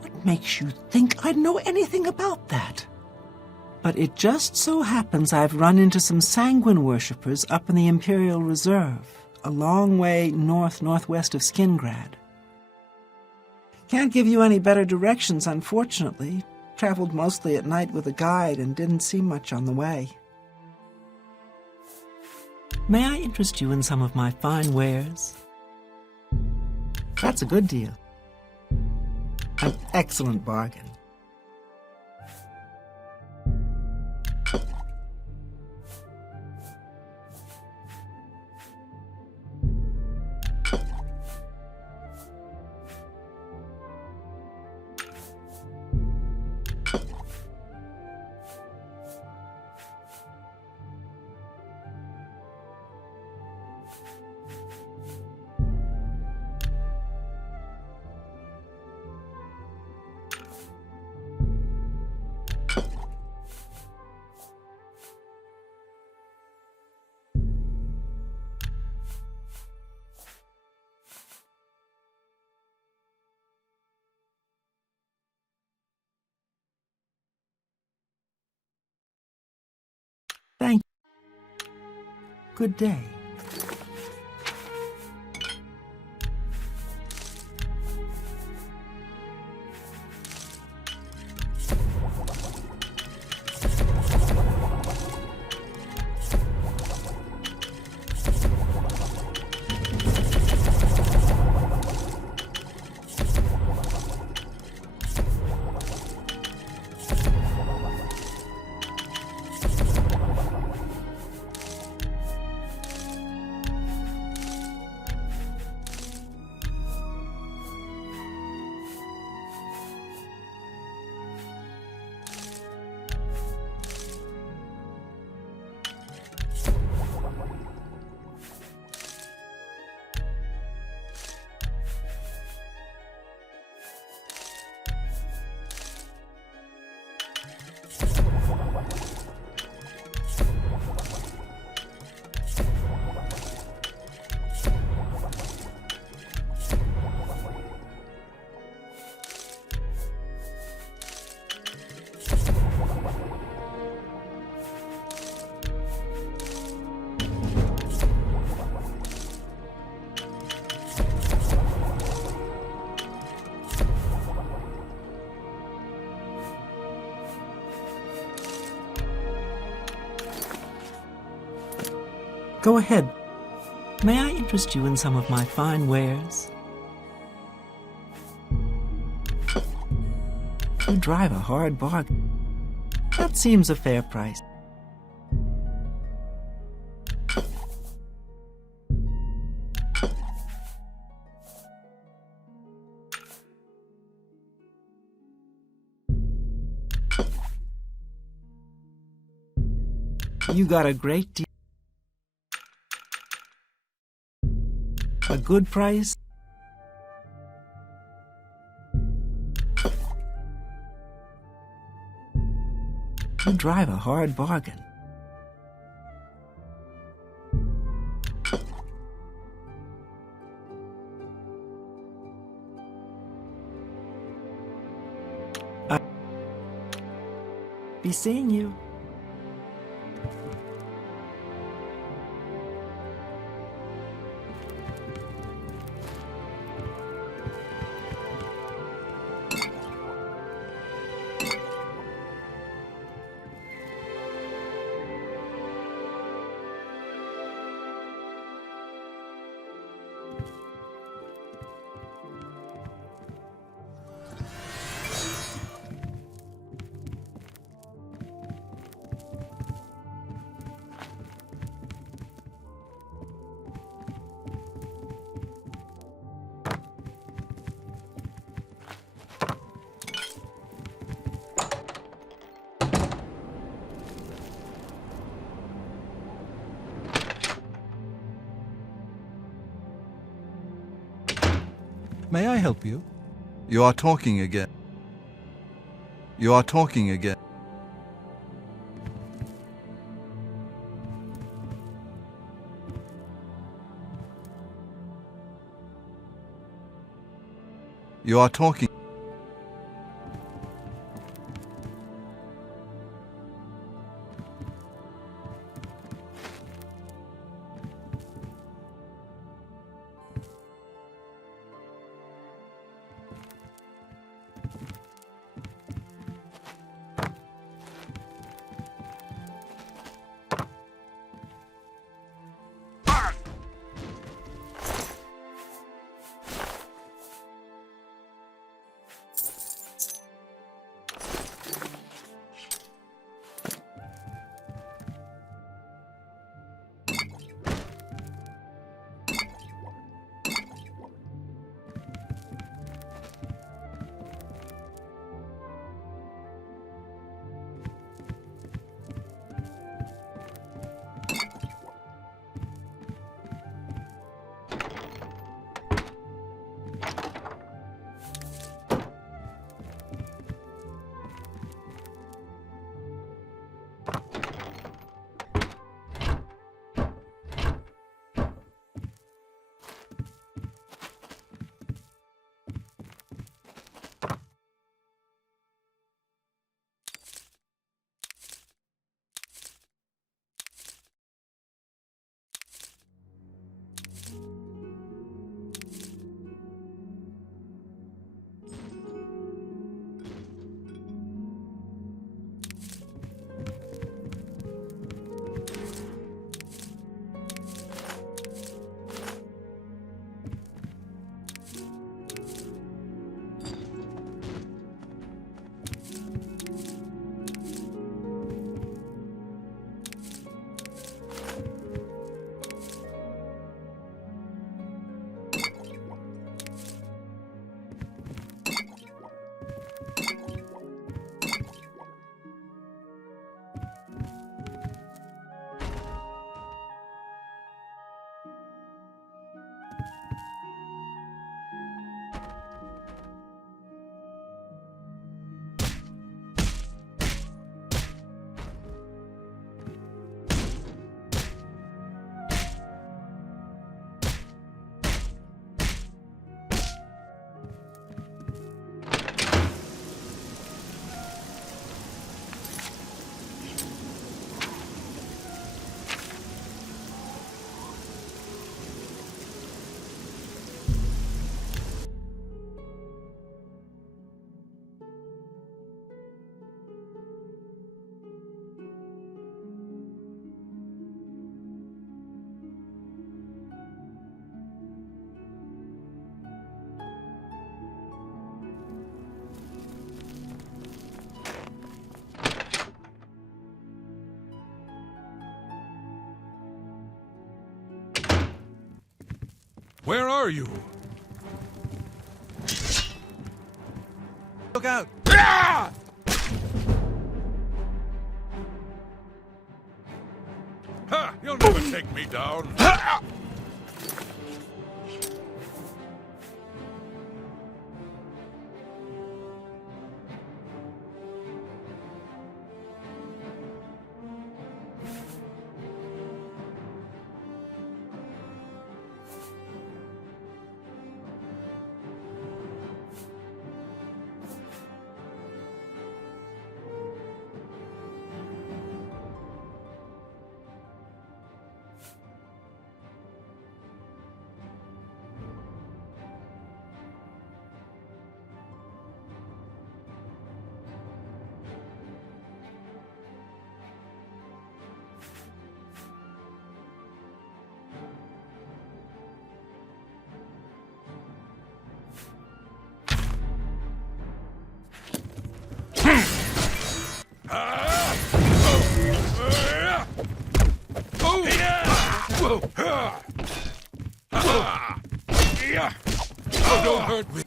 What makes you think I'd know anything about that? But it just so happens I've run into some sanguine worshippers up in the Imperial Reserve, a long way northwest of Skingrad. Can't give you any better directions, unfortunately. Traveled mostly at night with a guide and didn't see much on the way. May I interest you in some of my fine wares? That's a good deal. An excellent bargain. Thank you. Good day. Go ahead. May I interest you in some of my fine wares? You drive a hard bargain. That seems a fair price. You got a great deal. A good price? You drive a hard bargain. I'll be seeing you. May I help you? You are talking again. You are talking again. You are talking. Where are you? Look out! Ha! You'll never take me down. Oh, don't hurt me.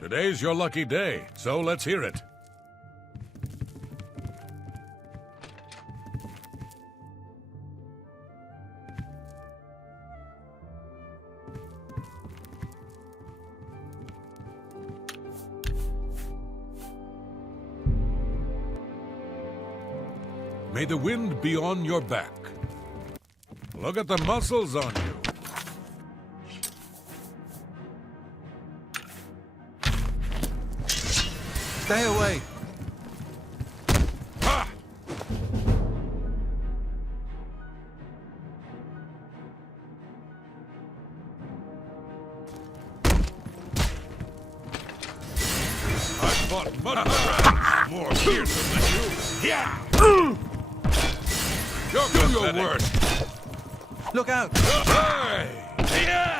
Today's your lucky day, so let's hear it. May the wind be on your back. Look at the muscles on you. Stay away. Ha! I fought much more fearsome than you. Yeah! Do your worst. Look out! Hey! Yeah!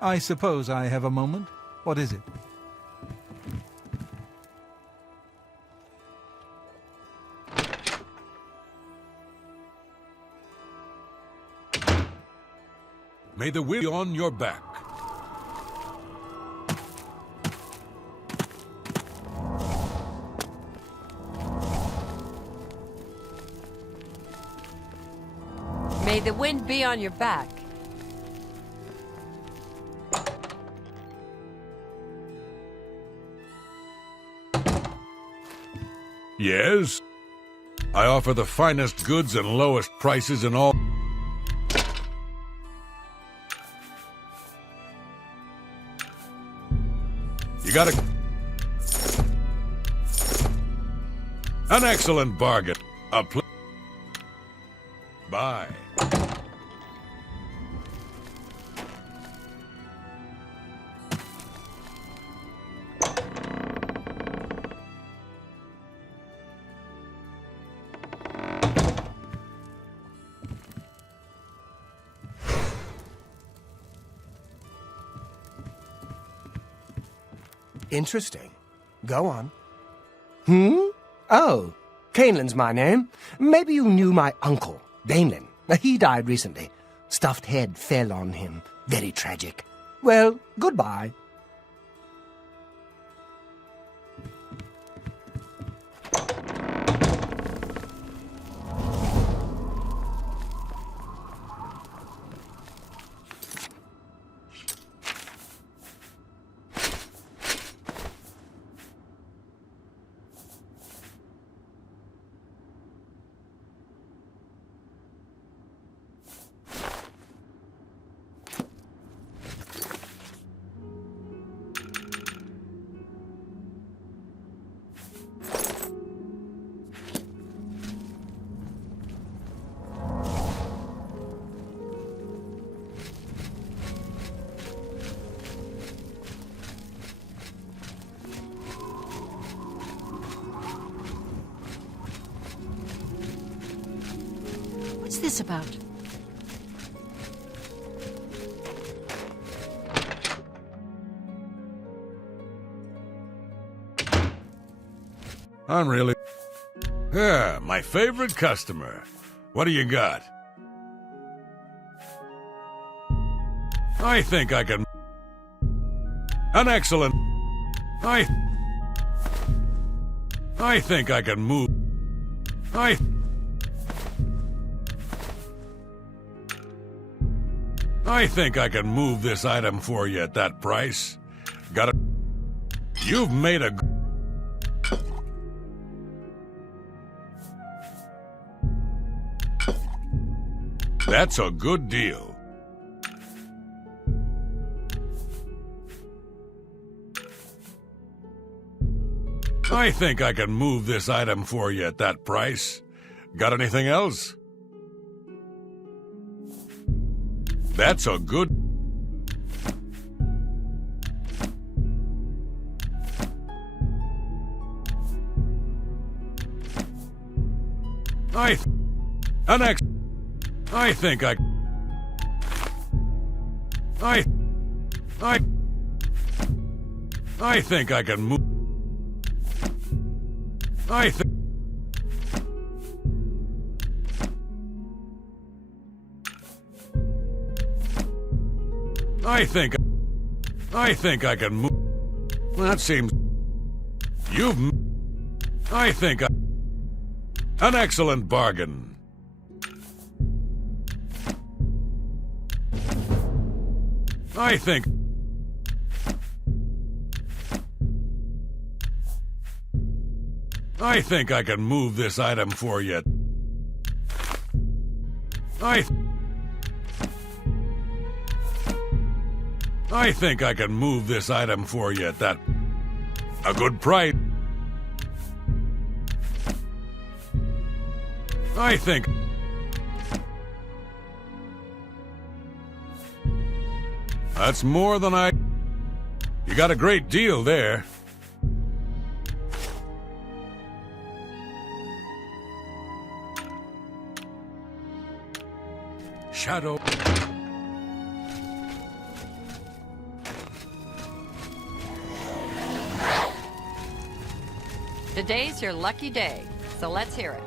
I suppose I have a moment. What is it? May the wind be on your back. May the wind be on your back. Yes? I offer the finest goods and lowest prices in all... You got an excellent bargain. Bye. Interesting. Go on. Oh, Canelin's my name. Maybe you knew my uncle, Danelan. He died recently. Stuffed head fell on him. Very tragic. Well, goodbye. What's this about? I'm really... Yeah, my favorite customer. What do you got? I think I can... An excellent... I think I can move... I think I can move this item for you at that price. Got it? You've made a... That's a good deal. I think I can move this item for you at that price. Got anything else? That's a good... I think I... I think I can move... I think I can move... That seems... I think I... An excellent bargain. I think I can move this item for you. I think I can move this item for you at that... A good price. I think... That's more than I... You got a great deal there. Shadow... Today's your lucky day, so let's hear it.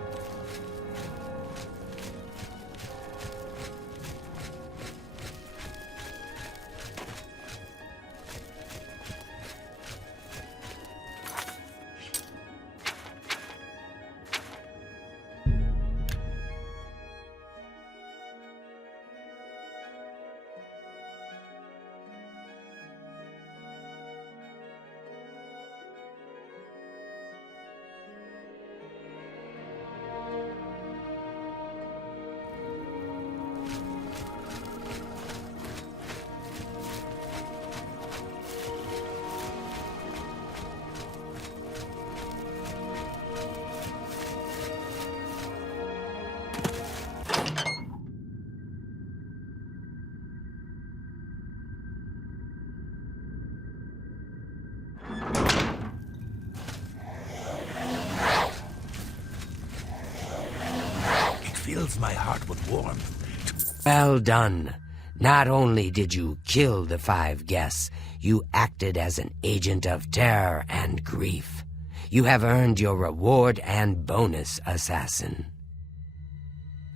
Fills my heart with warmth. Well done. Not only did you kill the 5 guests, you acted as an agent of terror and grief. You have earned your reward and bonus, assassin.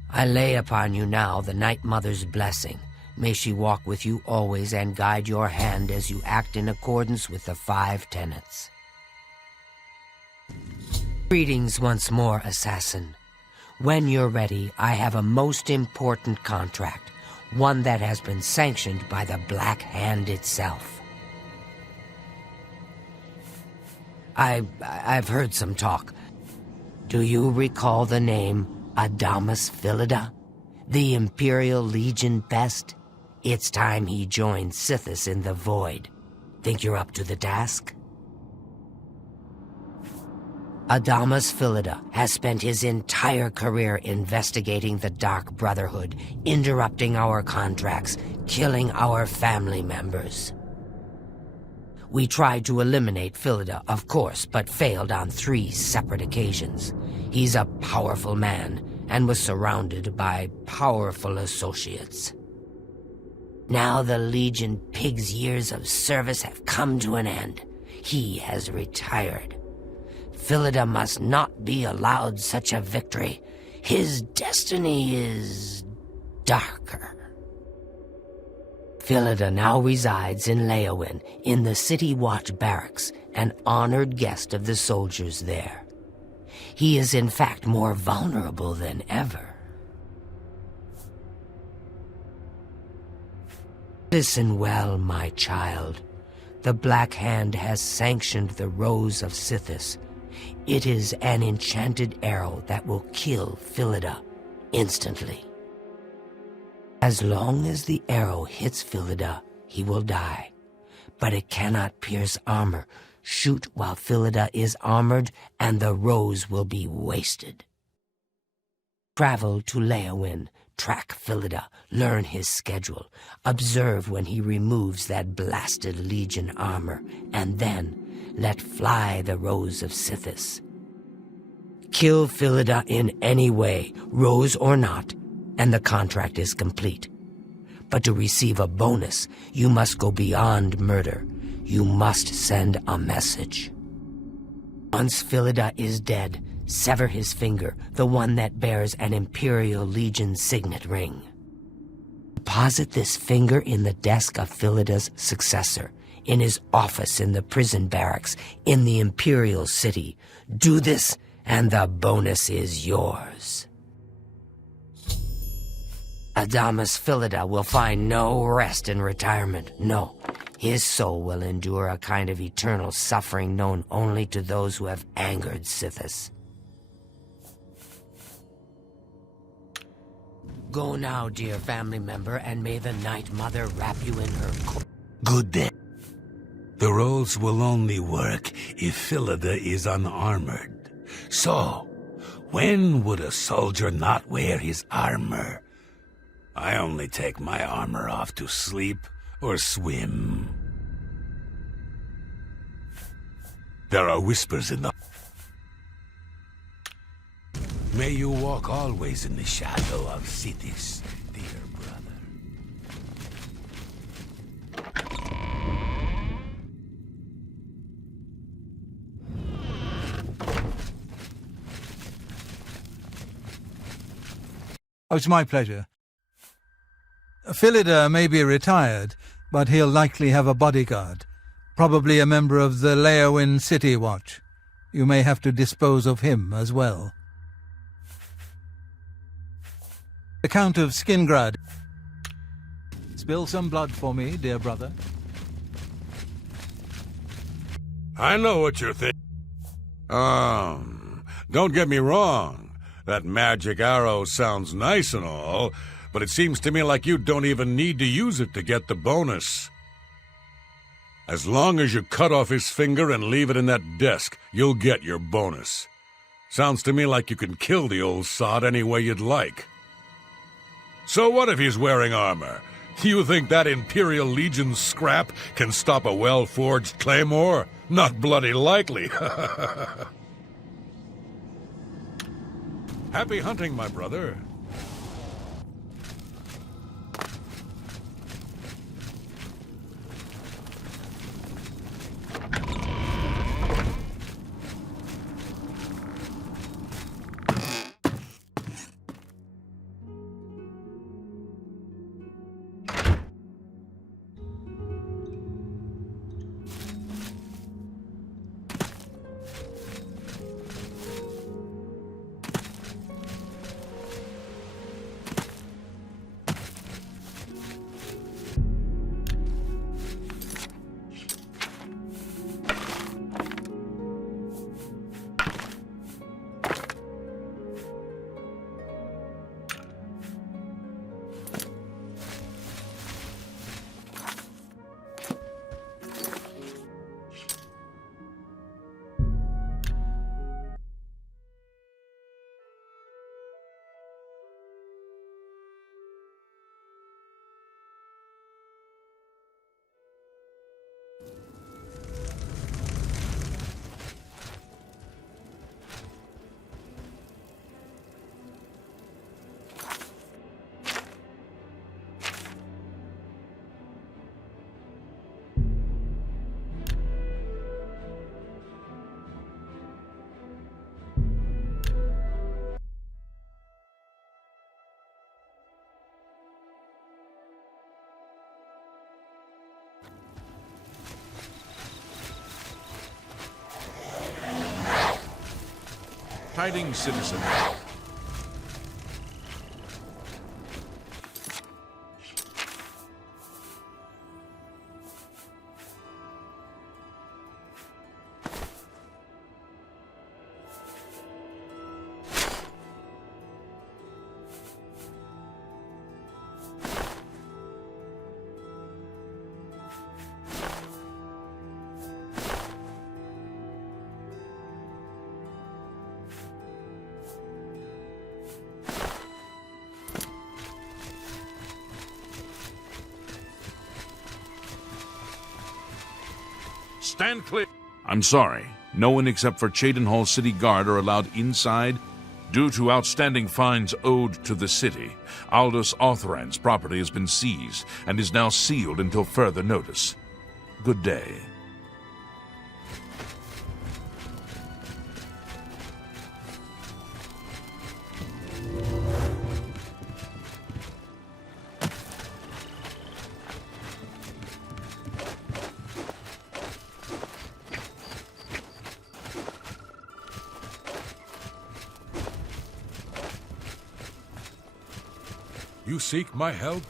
I lay upon you now the Night Mother's blessing. May she walk with you always and guide your hand as you act in accordance with the 5 tenets. Greetings once more, assassin. When you're ready, I have a most important contract, one that has been sanctioned by the Black Hand itself. I've heard some talk. Do you recall the name Adamus Philida? The Imperial Legion best? It's time he joined Sithis in the Void. Think you're up to the task? Adamus Philida has spent his entire career investigating the Dark Brotherhood, interrupting our contracts, killing our family members. We tried to eliminate Philida, of course, but failed on 3 separate occasions. He's a powerful man, and was surrounded by powerful associates. Now the Legion Pig's years of service have come to an end. He has retired. Philida must not be allowed such a victory. His destiny is darker. Philida now resides in Leowin, in the City Watch Barracks, an honored guest of the soldiers there. He is in fact more vulnerable than ever. Listen well, my child. The Black Hand has sanctioned the Rose of Sithis. It is an enchanted arrow that will kill Philida instantly. As long as the arrow hits Philida, he will die. But it cannot pierce armor. Shoot while Philida is armored, and the rose will be wasted. Travel to Leowin, track Philida, learn his schedule, observe when he removes that blasted Legion armor, and then let fly the Rose of Sithis. Kill Philida in any way, rose or not, and the contract is complete. But to receive a bonus, you must go beyond murder. You must send a message. Once Philida is dead, sever his finger, the one that bears an Imperial Legion signet ring. Deposit this finger in the desk of Philida's successor, in his office in the prison barracks, in the Imperial City. Do this, and the bonus is yours. Adamus Philida will find no rest in retirement. No, his soul will endure a kind of eternal suffering known only to those who have angered Sithis. Go now, dear family member, and may the Night Mother wrap you in her coat. Good day. The roles will only work if Philida is unarmored. So, when would a soldier not wear his armor? I only take my armor off to sleep or swim. There are whispers in the... May you walk always in the shadow of Sithis, dear brother. Oh, it's my pleasure. Philida may be retired, but he'll likely have a bodyguard, probably a member of the Leowin City Watch. You may have to dispose of him as well. The Count of Skingrad. Spill some blood for me, dear brother. I know what you're thinking. Don't get me wrong. That magic arrow sounds nice and all, but it seems to me like you don't even need to use it to get the bonus. As long as you cut off his finger and leave it in that desk, you'll get your bonus. Sounds to me like you can kill the old sod any way you'd like. So what if he's wearing armor? You think that Imperial Legion scrap can stop a well-forged claymore? Not bloody likely. Happy hunting, my brother. tidings, citizen. Stand clear. I'm sorry. No one except for Cheydinhall City Guard are allowed inside due to outstanding fines owed to the city. Aldous Orthrand's property has been seized and is now sealed until further notice. Good day. You seek my help?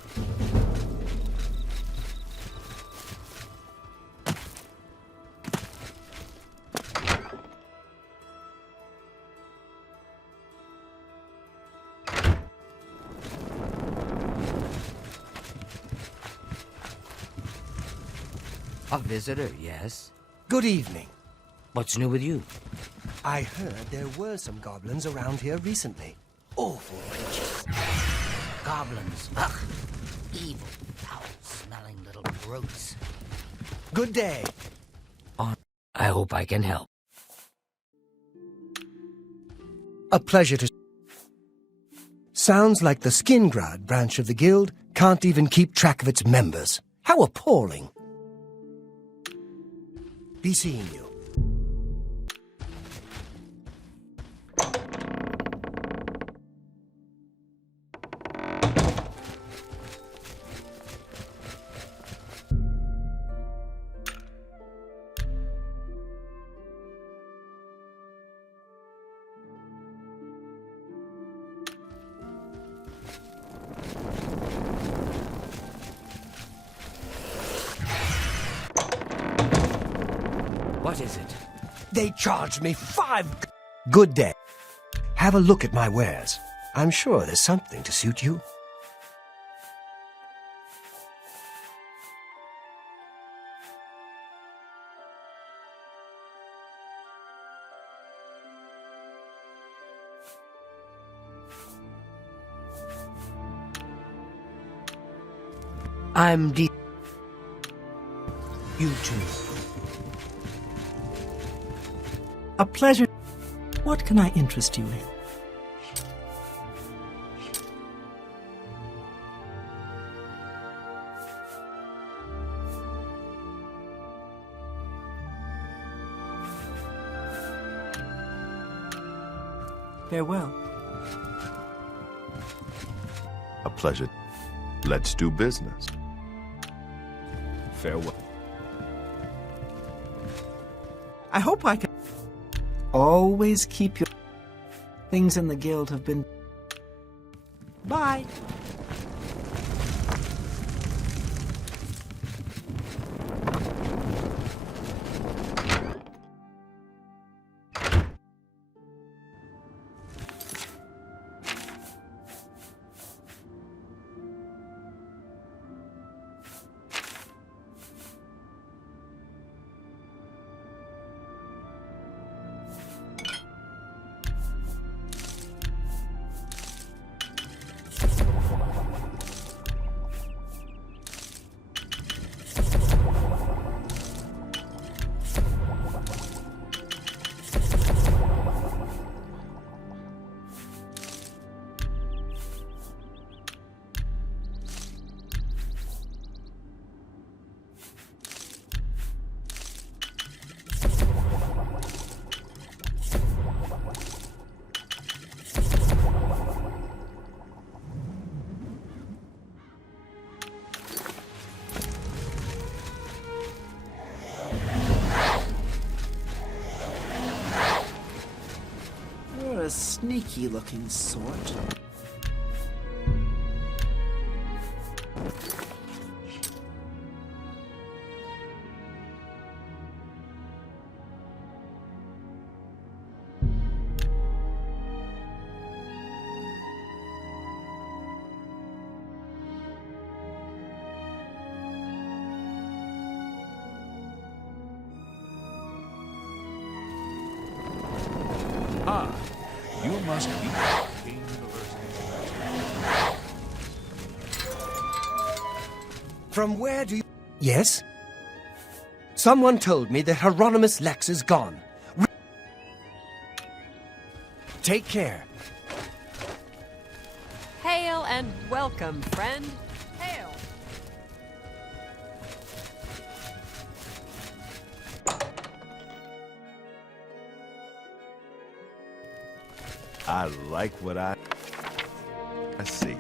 A visitor, yes? Good evening. What's new with you? I heard there were some goblins around here recently. Awful creatures. Goblins. Ugh. Evil, foul-smelling little brutes. Good day. I hope I can help. A pleasure to... Sounds like the Skingrad branch of the guild can't even keep track of its members. How appalling. Be seeing you. What is it? They charged me 5... Good day. Have a look at my wares. I'm sure there's something to suit you. I'm You too. A pleasure. What can I interest you in? Farewell. A pleasure. Let's do business. Farewell. I hope I can always keep your... Things in the guild have been... Bye. sneaky-looking sort. Ah, you must be King University. From where do you... Yes? Someone told me that Hieronymus Lex is gone. Take care. Hail and welcome, friend. Hail. I like what I see.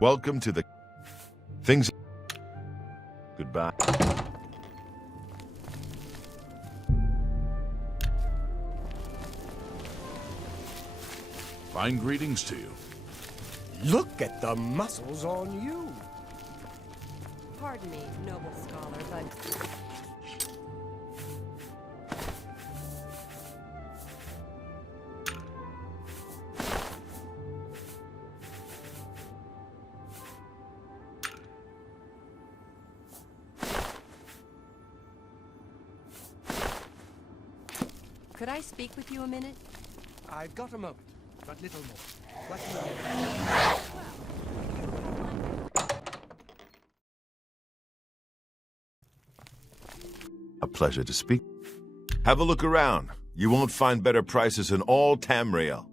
Welcome to the things. Goodbye. Fine greetings to you. Look at the muscles on you. Pardon me, noble scholar, but could I speak with you a minute? I've got a moment, but little more. What do you need? A pleasure to speak. Have a look around. You won't find better prices in all Tamriel.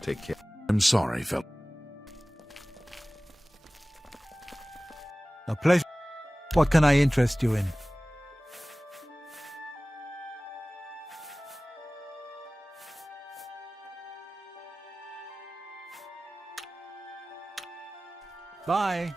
Take care. I'm sorry, Phil. A pleasure. What can I interest you in? Bye.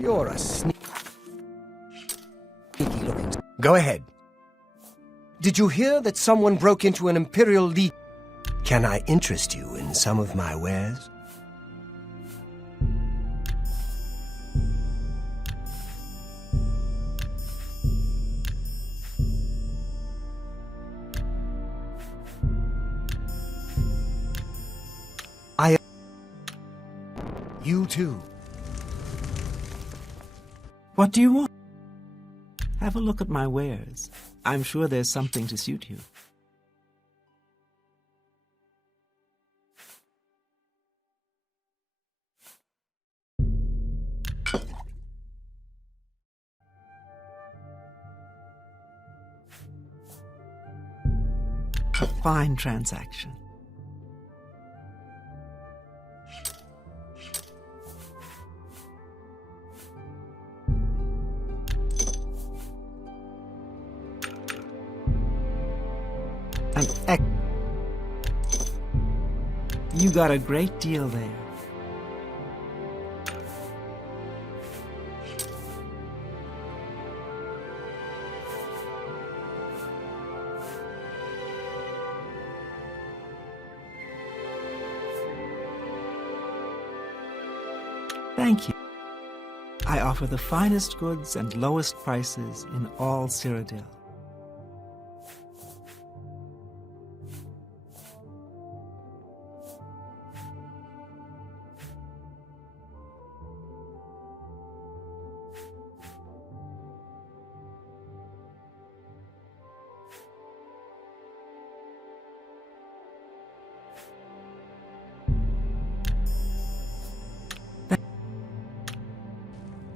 You're a sneaky looking... Go ahead. Did you hear that someone broke into an Imperial League? Can I interest you in some of my wares? You too. What do you want? Have a look at my wares. I'm sure there's something to suit you. A fine transaction. You got a great deal there. Thank you. I offer the finest goods and lowest prices in all Cyrodiil.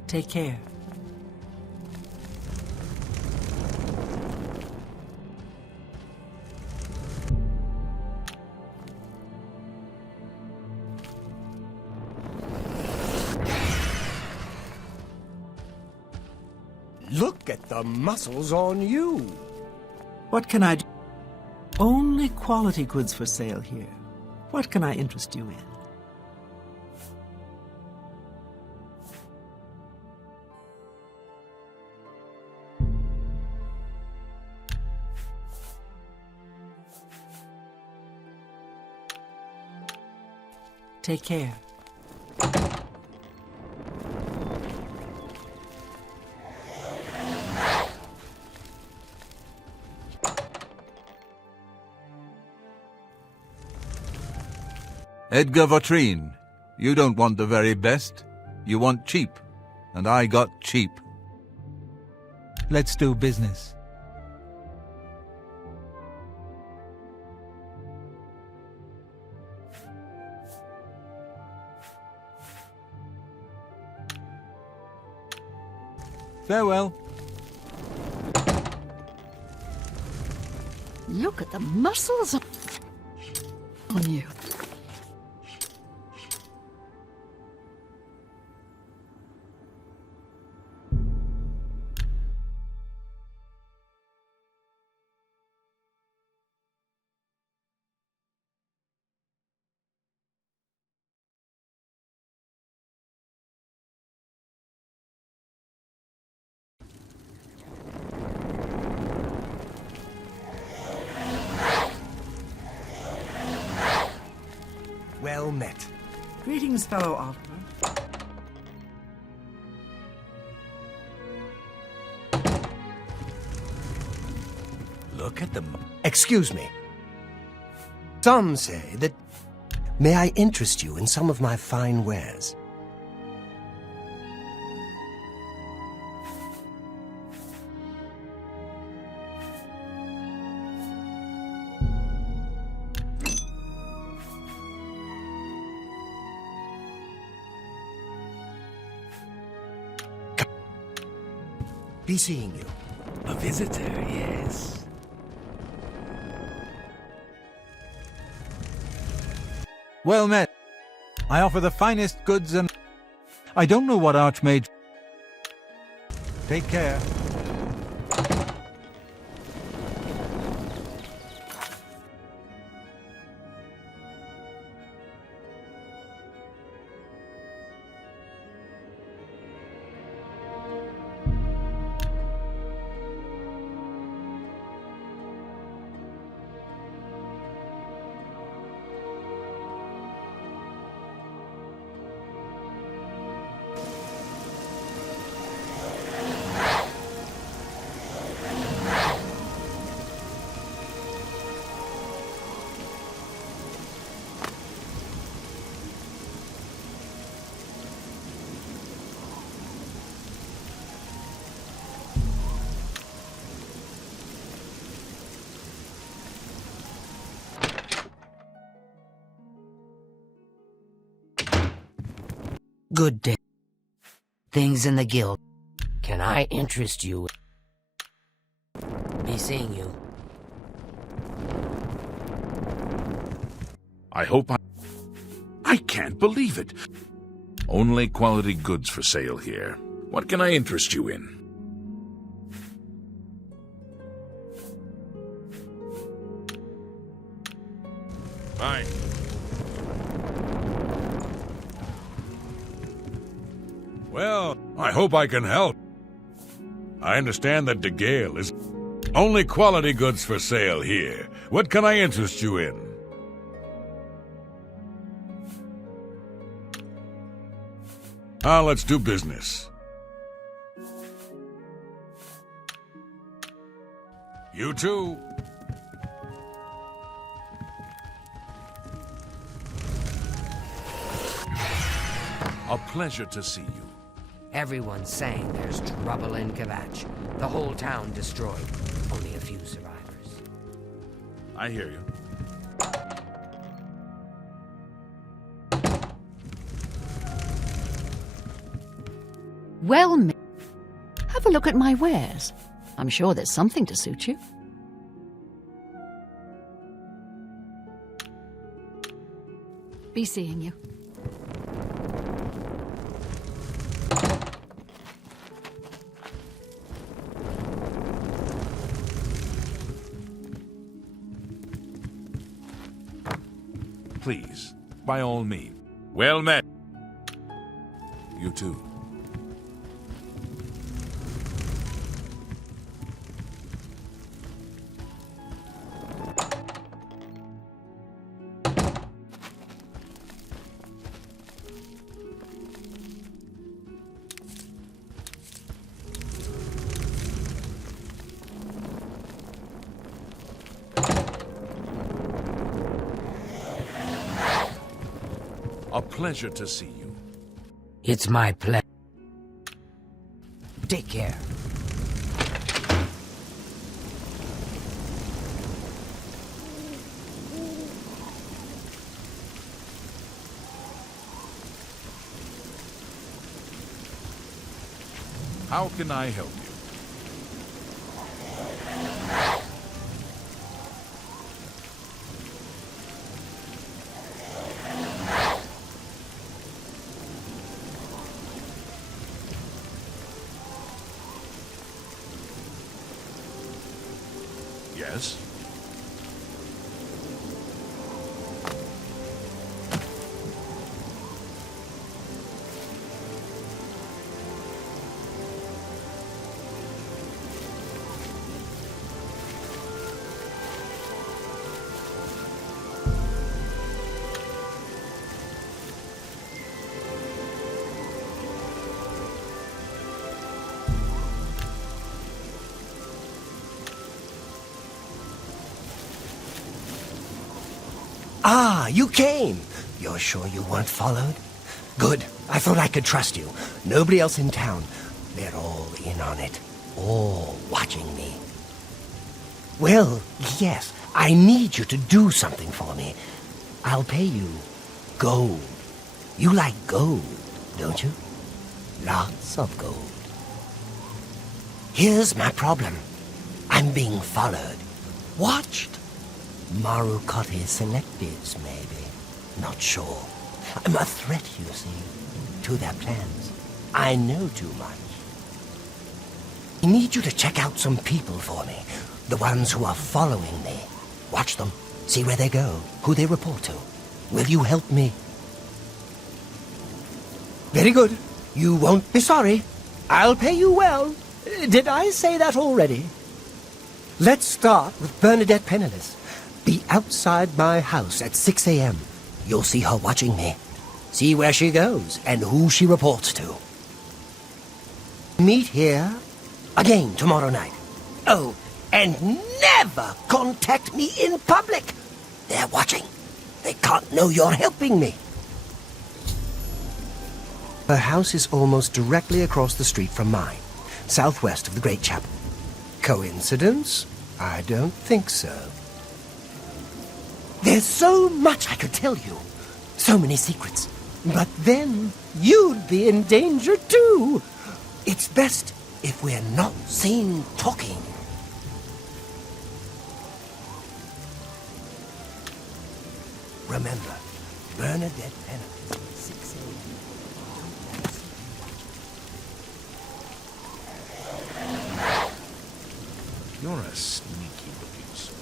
Take care. Look at the muscles on you. What can I do? Only quality goods for sale here. What can I interest you in? Take care. Edgar Vautrin, you don't want the very best. You want cheap, and I got cheap. Let's do business. Farewell. Look at the muscles on you. met. Greetings, fellow Oliver. Look at them. Excuse me. Some say that... May I interest you in some of my fine wares? Be seeing you. A visitor, yes. Well met. I offer the finest goods and... I don't know what Archmage... Take care. Good day. Things in the guild. Can I interest you? Be seeing you. I hope I can't believe it. Only quality goods for sale here. What can I interest you in? Fine. Well, I hope I can help. I understand that De Gale is only quality goods for sale here. What can I interest you in? Let's do business. You too. A pleasure to see you. Everyone's saying there's trouble in Kvatch. The whole town destroyed. Only a few survivors. I hear you. Well, have a look at my wares. I'm sure there's something to suit you. Be seeing you. Please, by all means. Well met. You too. A pleasure to see you. It's my pleasure. Take care. How can I help you? Yes? Ah, you came. You're sure you weren't followed? Good. I thought I could trust you. Nobody else in town. They're all in on it. All watching me. Well, yes, I need you to do something for me. I'll pay you gold. You like gold, don't you? Lots of gold. Here's my problem. I'm being followed. Watched. Marukotti selectives, maybe. Not sure. I'm a threat, you see, to their plans. I know too much. I need you to check out some people for me. The ones who are following me. Watch them. See where they go. Who they report to. Will you help me? Very good. You won't be sorry. I'll pay you well. Did I say that already? Let's start with Bernadette Penniless. Be outside my house at 6 a.m. You'll see her watching me. See where she goes and who she reports to. Meet here again tomorrow night. Oh, and never contact me in public. They're watching. They can't know you're helping me. Her house is almost directly across the street from mine, southwest of the Great Chapel. Coincidence? I don't think so. There's so much I could tell you. So many secrets. But then you'd be in danger too. It's best if we're not seen talking. Remember, Bernadette Penniless, 6 a.m. You're a sneaky looking sort.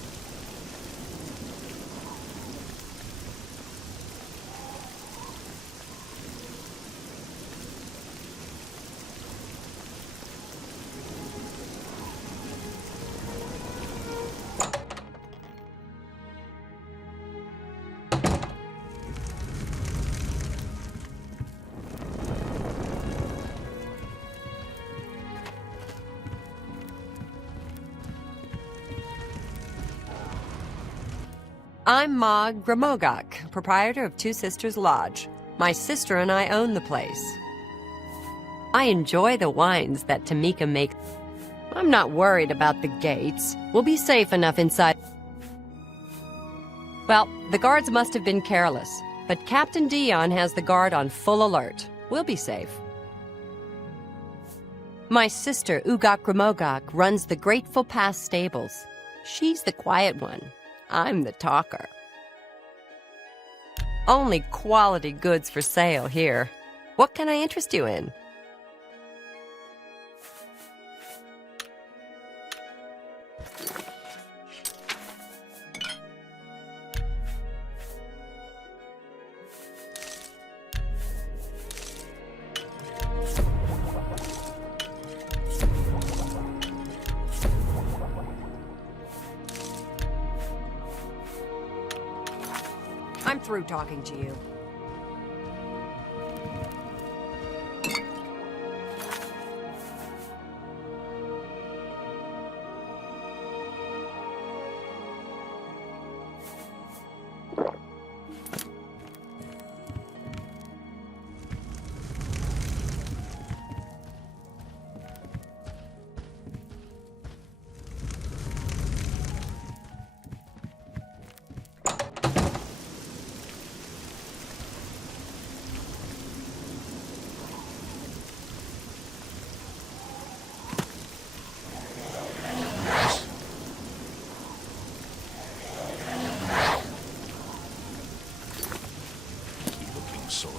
I'm Ma Gramogok, proprietor of Two Sisters Lodge. My sister and I own the place. I enjoy the wines that Tamika makes. I'm not worried about the gates. We'll be safe enough inside. Well, the guards must have been careless, but Captain Dion has the guard on full alert. We'll be safe. My sister, Ugok Gramogok, runs the Grateful Pass stables. She's the quiet one. I'm the talker. Only quality goods for sale here. What can I interest you in? I'm through talking to you. Sword.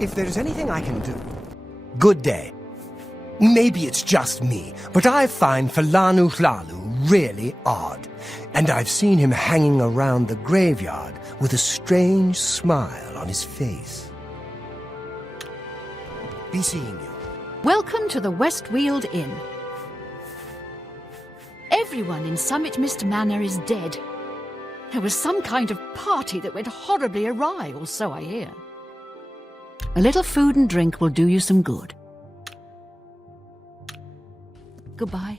If there's anything I can do... Good day. Maybe it's just me, but I find Falanu Hlalu really odd. And I've seen him hanging around the graveyard with a strange smile on his face. Be seeing you. Welcome to the Westweald Inn. Everyone in Summit Mist Manor is dead. There was some kind of party that went horribly awry, or so I hear. A little food and drink will do you some good. Goodbye.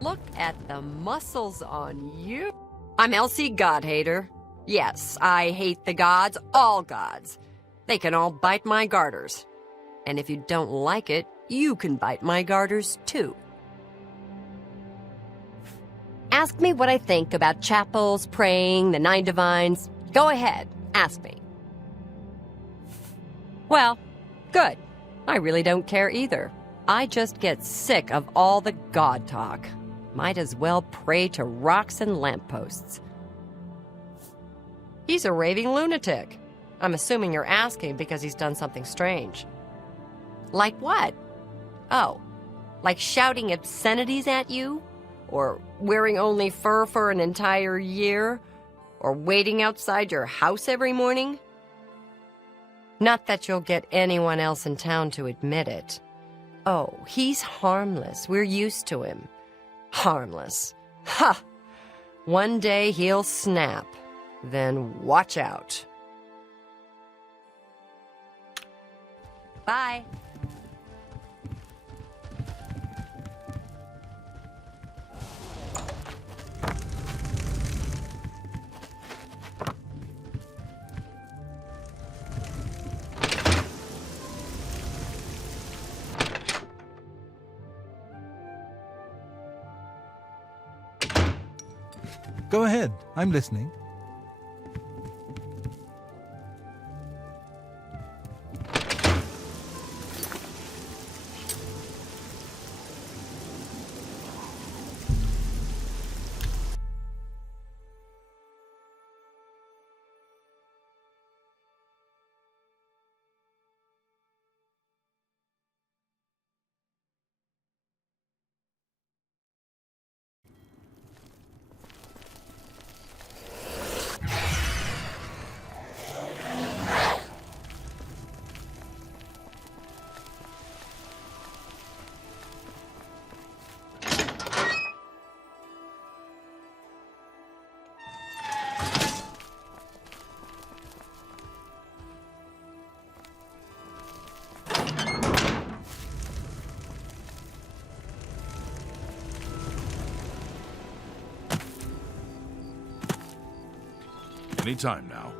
Look at the muscles on you. I'm Elsie Godhater. Yes, I hate the gods, all gods. They can all bite my garters. And if you don't like it, you can bite my garters too. Ask me what I think about chapels, praying, the Nine Divines. Go ahead, ask me. Well, good. I really don't care either. I just get sick of all the god talk. Might as well pray to rocks and lampposts. He's a raving lunatic. I'm assuming you're asking because he's done something strange. Like what? Oh, like shouting obscenities at you? Or wearing only fur for an entire year? Or waiting outside your house every morning? Not that you'll get anyone else in town to admit it. Oh, he's harmless. We're used to him. Harmless. Ha! One day he'll snap. Then watch out. Bye. Go ahead, I'm listening. Any time now.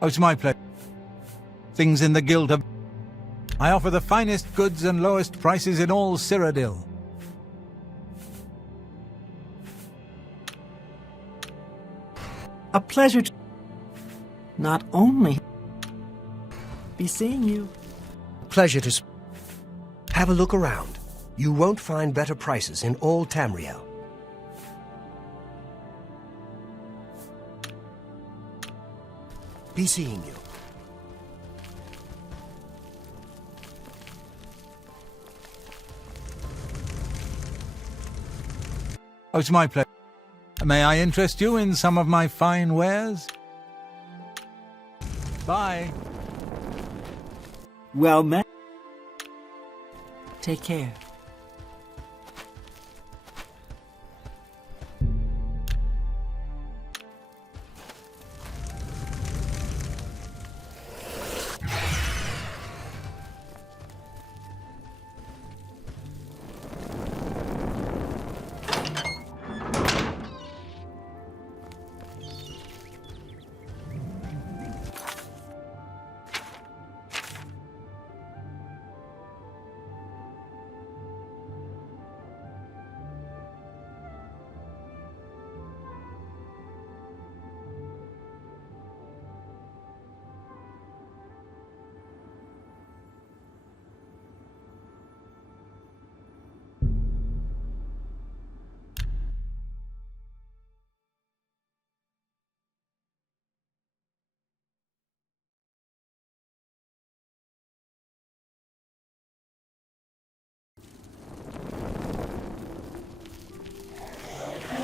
Oh, it's my pleasure. Things in the guild have... I offer the finest goods and lowest prices in all Cyrodiil. A pleasure to not only be seeing you. Pleasure to... Have a look around. You won't find better prices in all Tamriel. Be seeing you. Oh, it's my pleasure. May I interest you in some of my fine wares? Bye. Well met. Take care.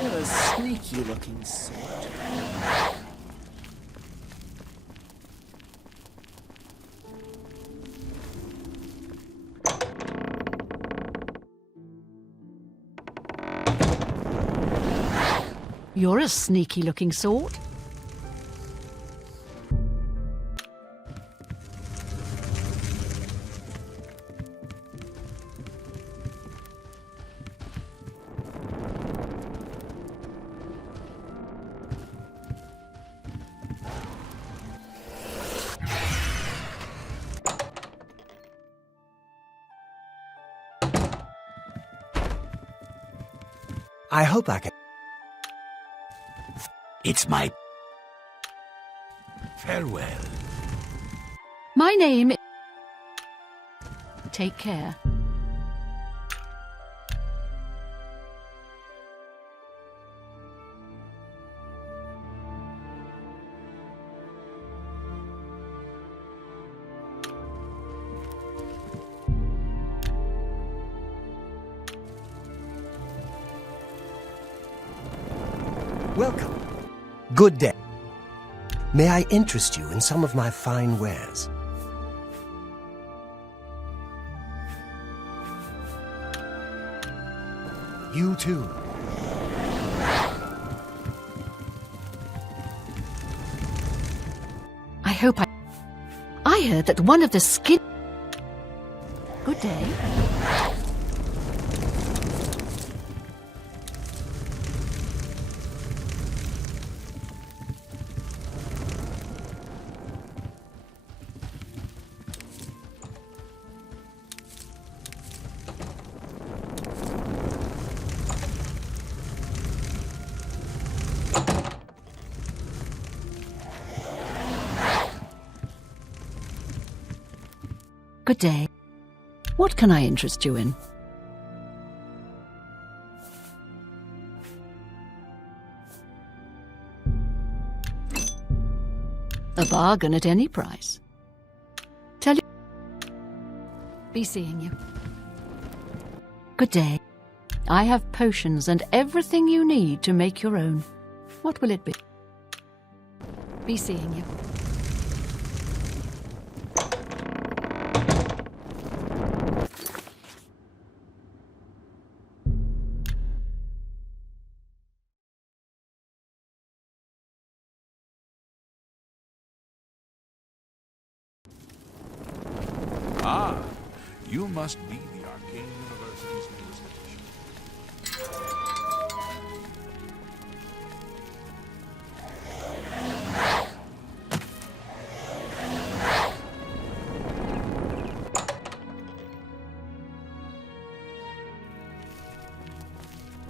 You're a sneaky-looking sort. You're a sneaky-looking sort. I hope I can... It's my... Farewell. My name... Take care. Welcome. Good day. May I interest you in some of my fine wares? You too. I hope I heard that one of the skin... Good day. Good day. What can I interest you in? A bargain at any price. Tell you... Be seeing you. Good day. I have potions and everything you need to make your own. What will it be? Be seeing you. Ah, you must be the Arcane University's newest addition.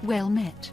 Well met.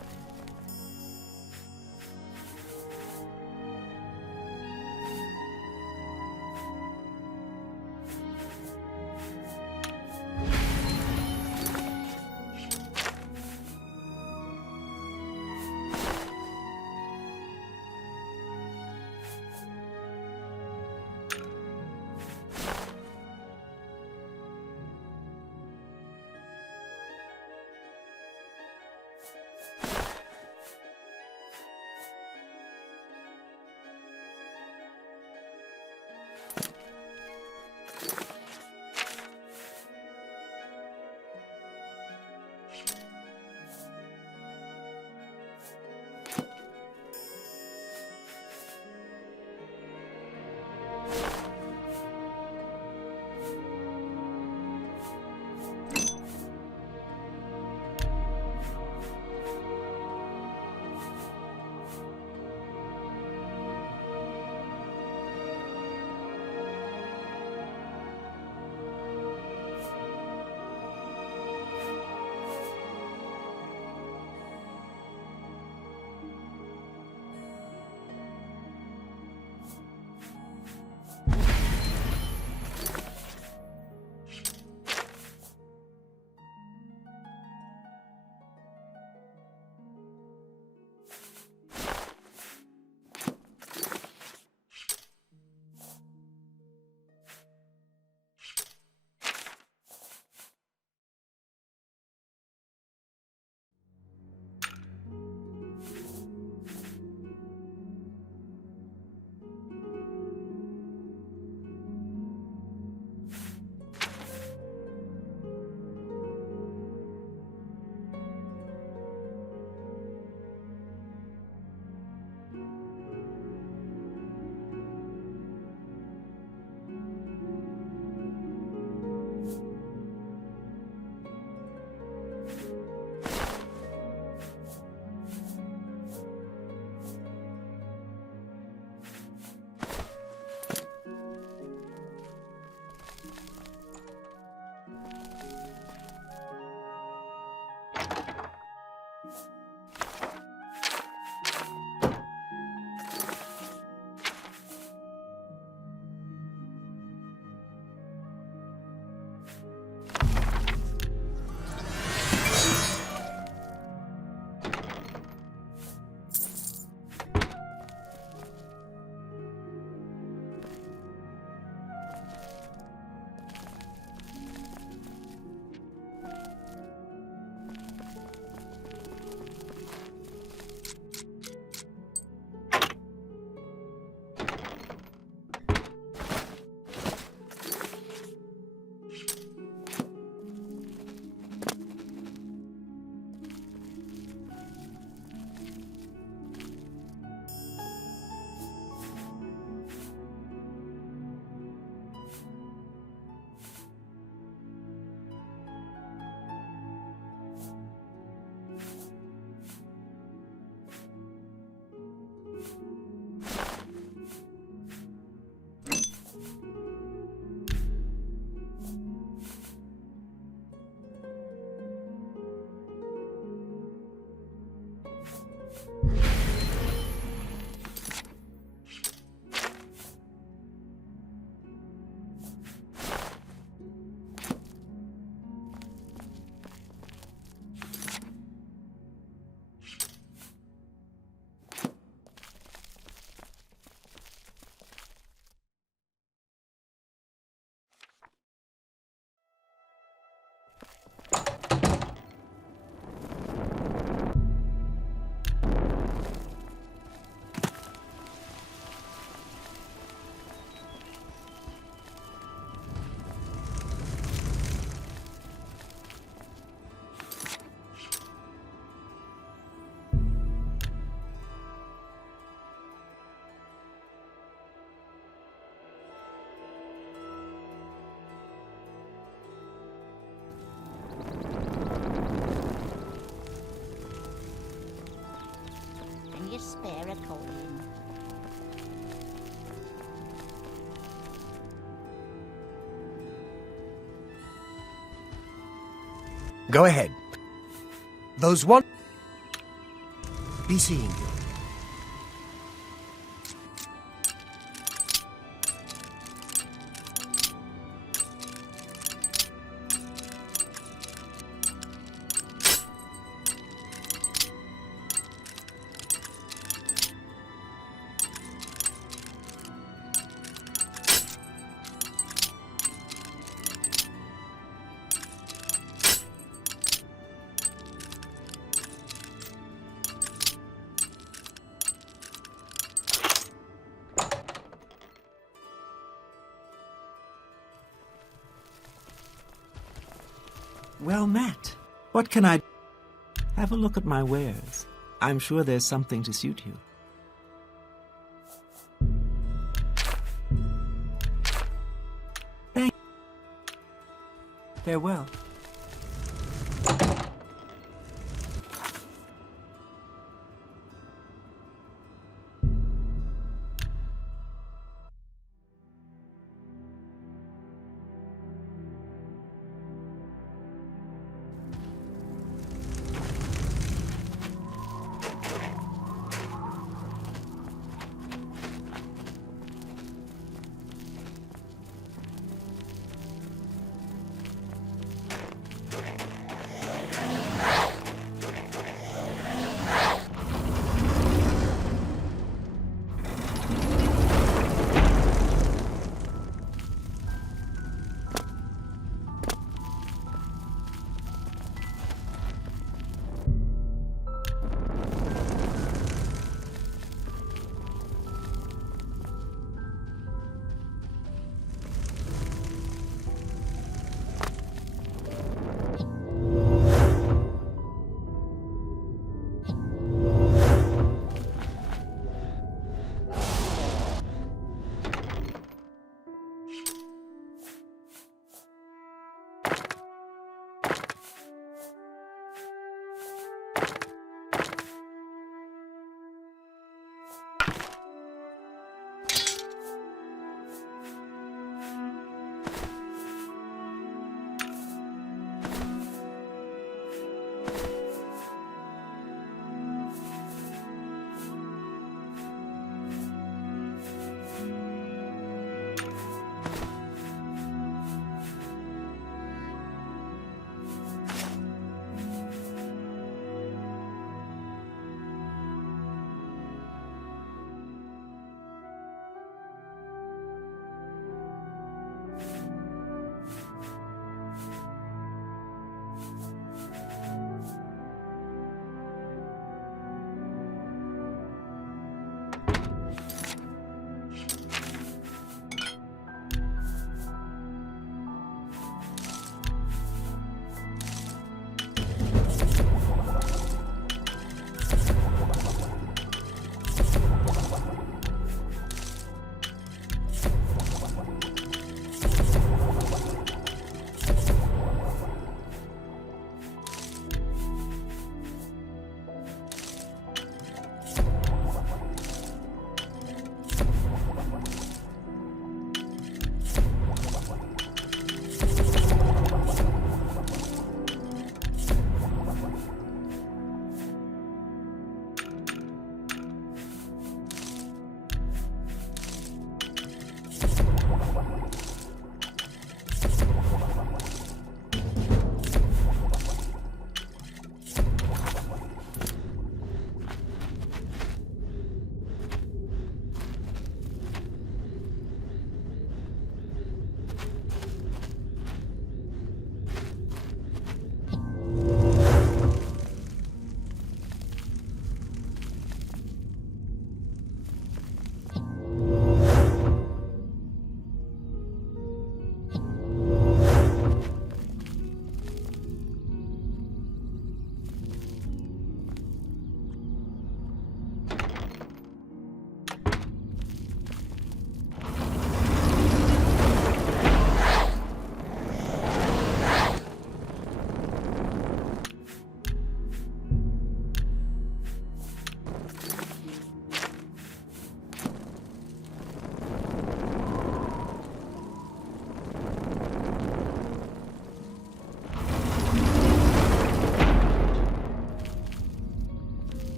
spare a coin. Go ahead. Those one... Be seeing you. Well met. What can I... Have a look at my wares. I'm sure there's something to suit you. Thank you. Farewell.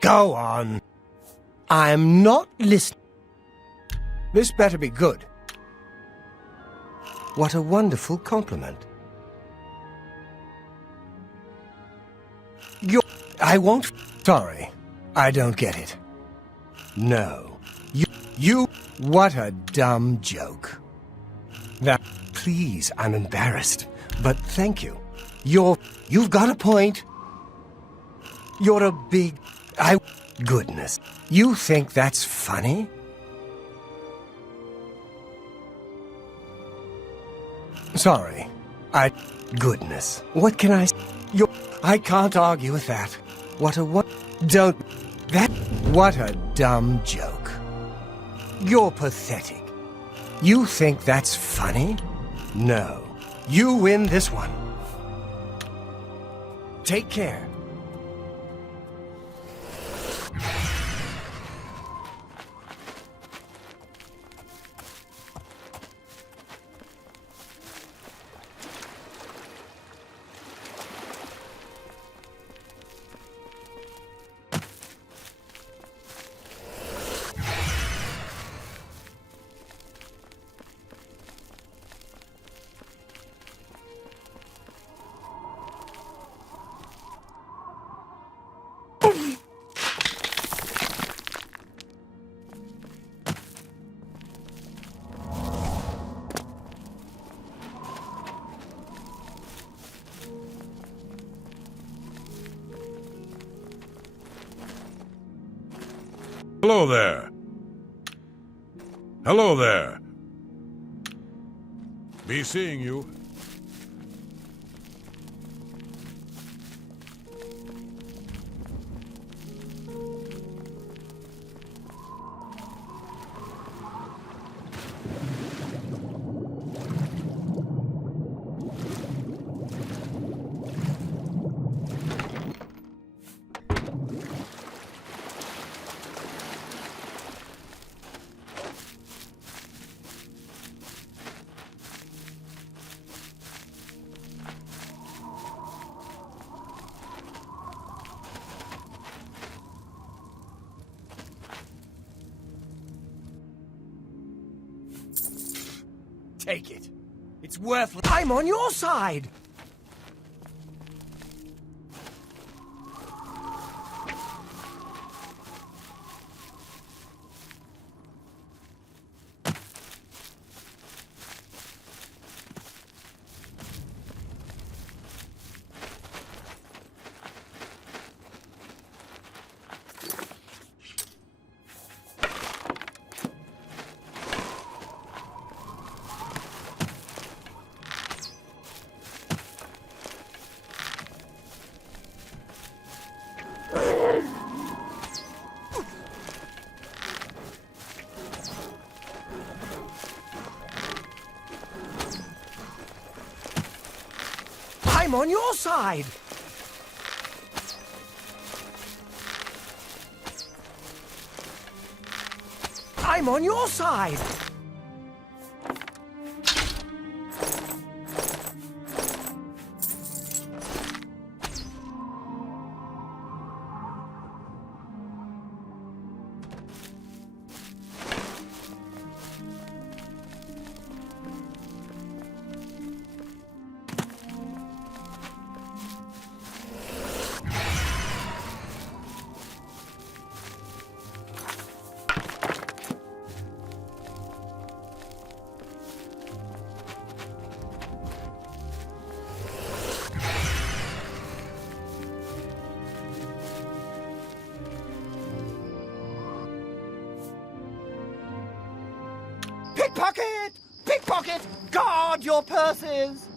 Go on. I'm not listening. This better be good. What a wonderful compliment. I won't... Sorry, I don't get it. No. You... What a dumb joke. That... Please, I'm embarrassed, but thank you. You've got a point. You're a big... Goodness. You think that's funny? Sorry. Goodness. What can I... I can't argue with that. What a... Don't... What a dumb joke. You're pathetic. You think that's funny? No. You win this one. Take care. Hello there. Hello there. Be seeing you. Take it. It's worthless. I'm on your side. I'm on your side. I'm on your side. Pickpocket! Pickpocket! Guard your purses!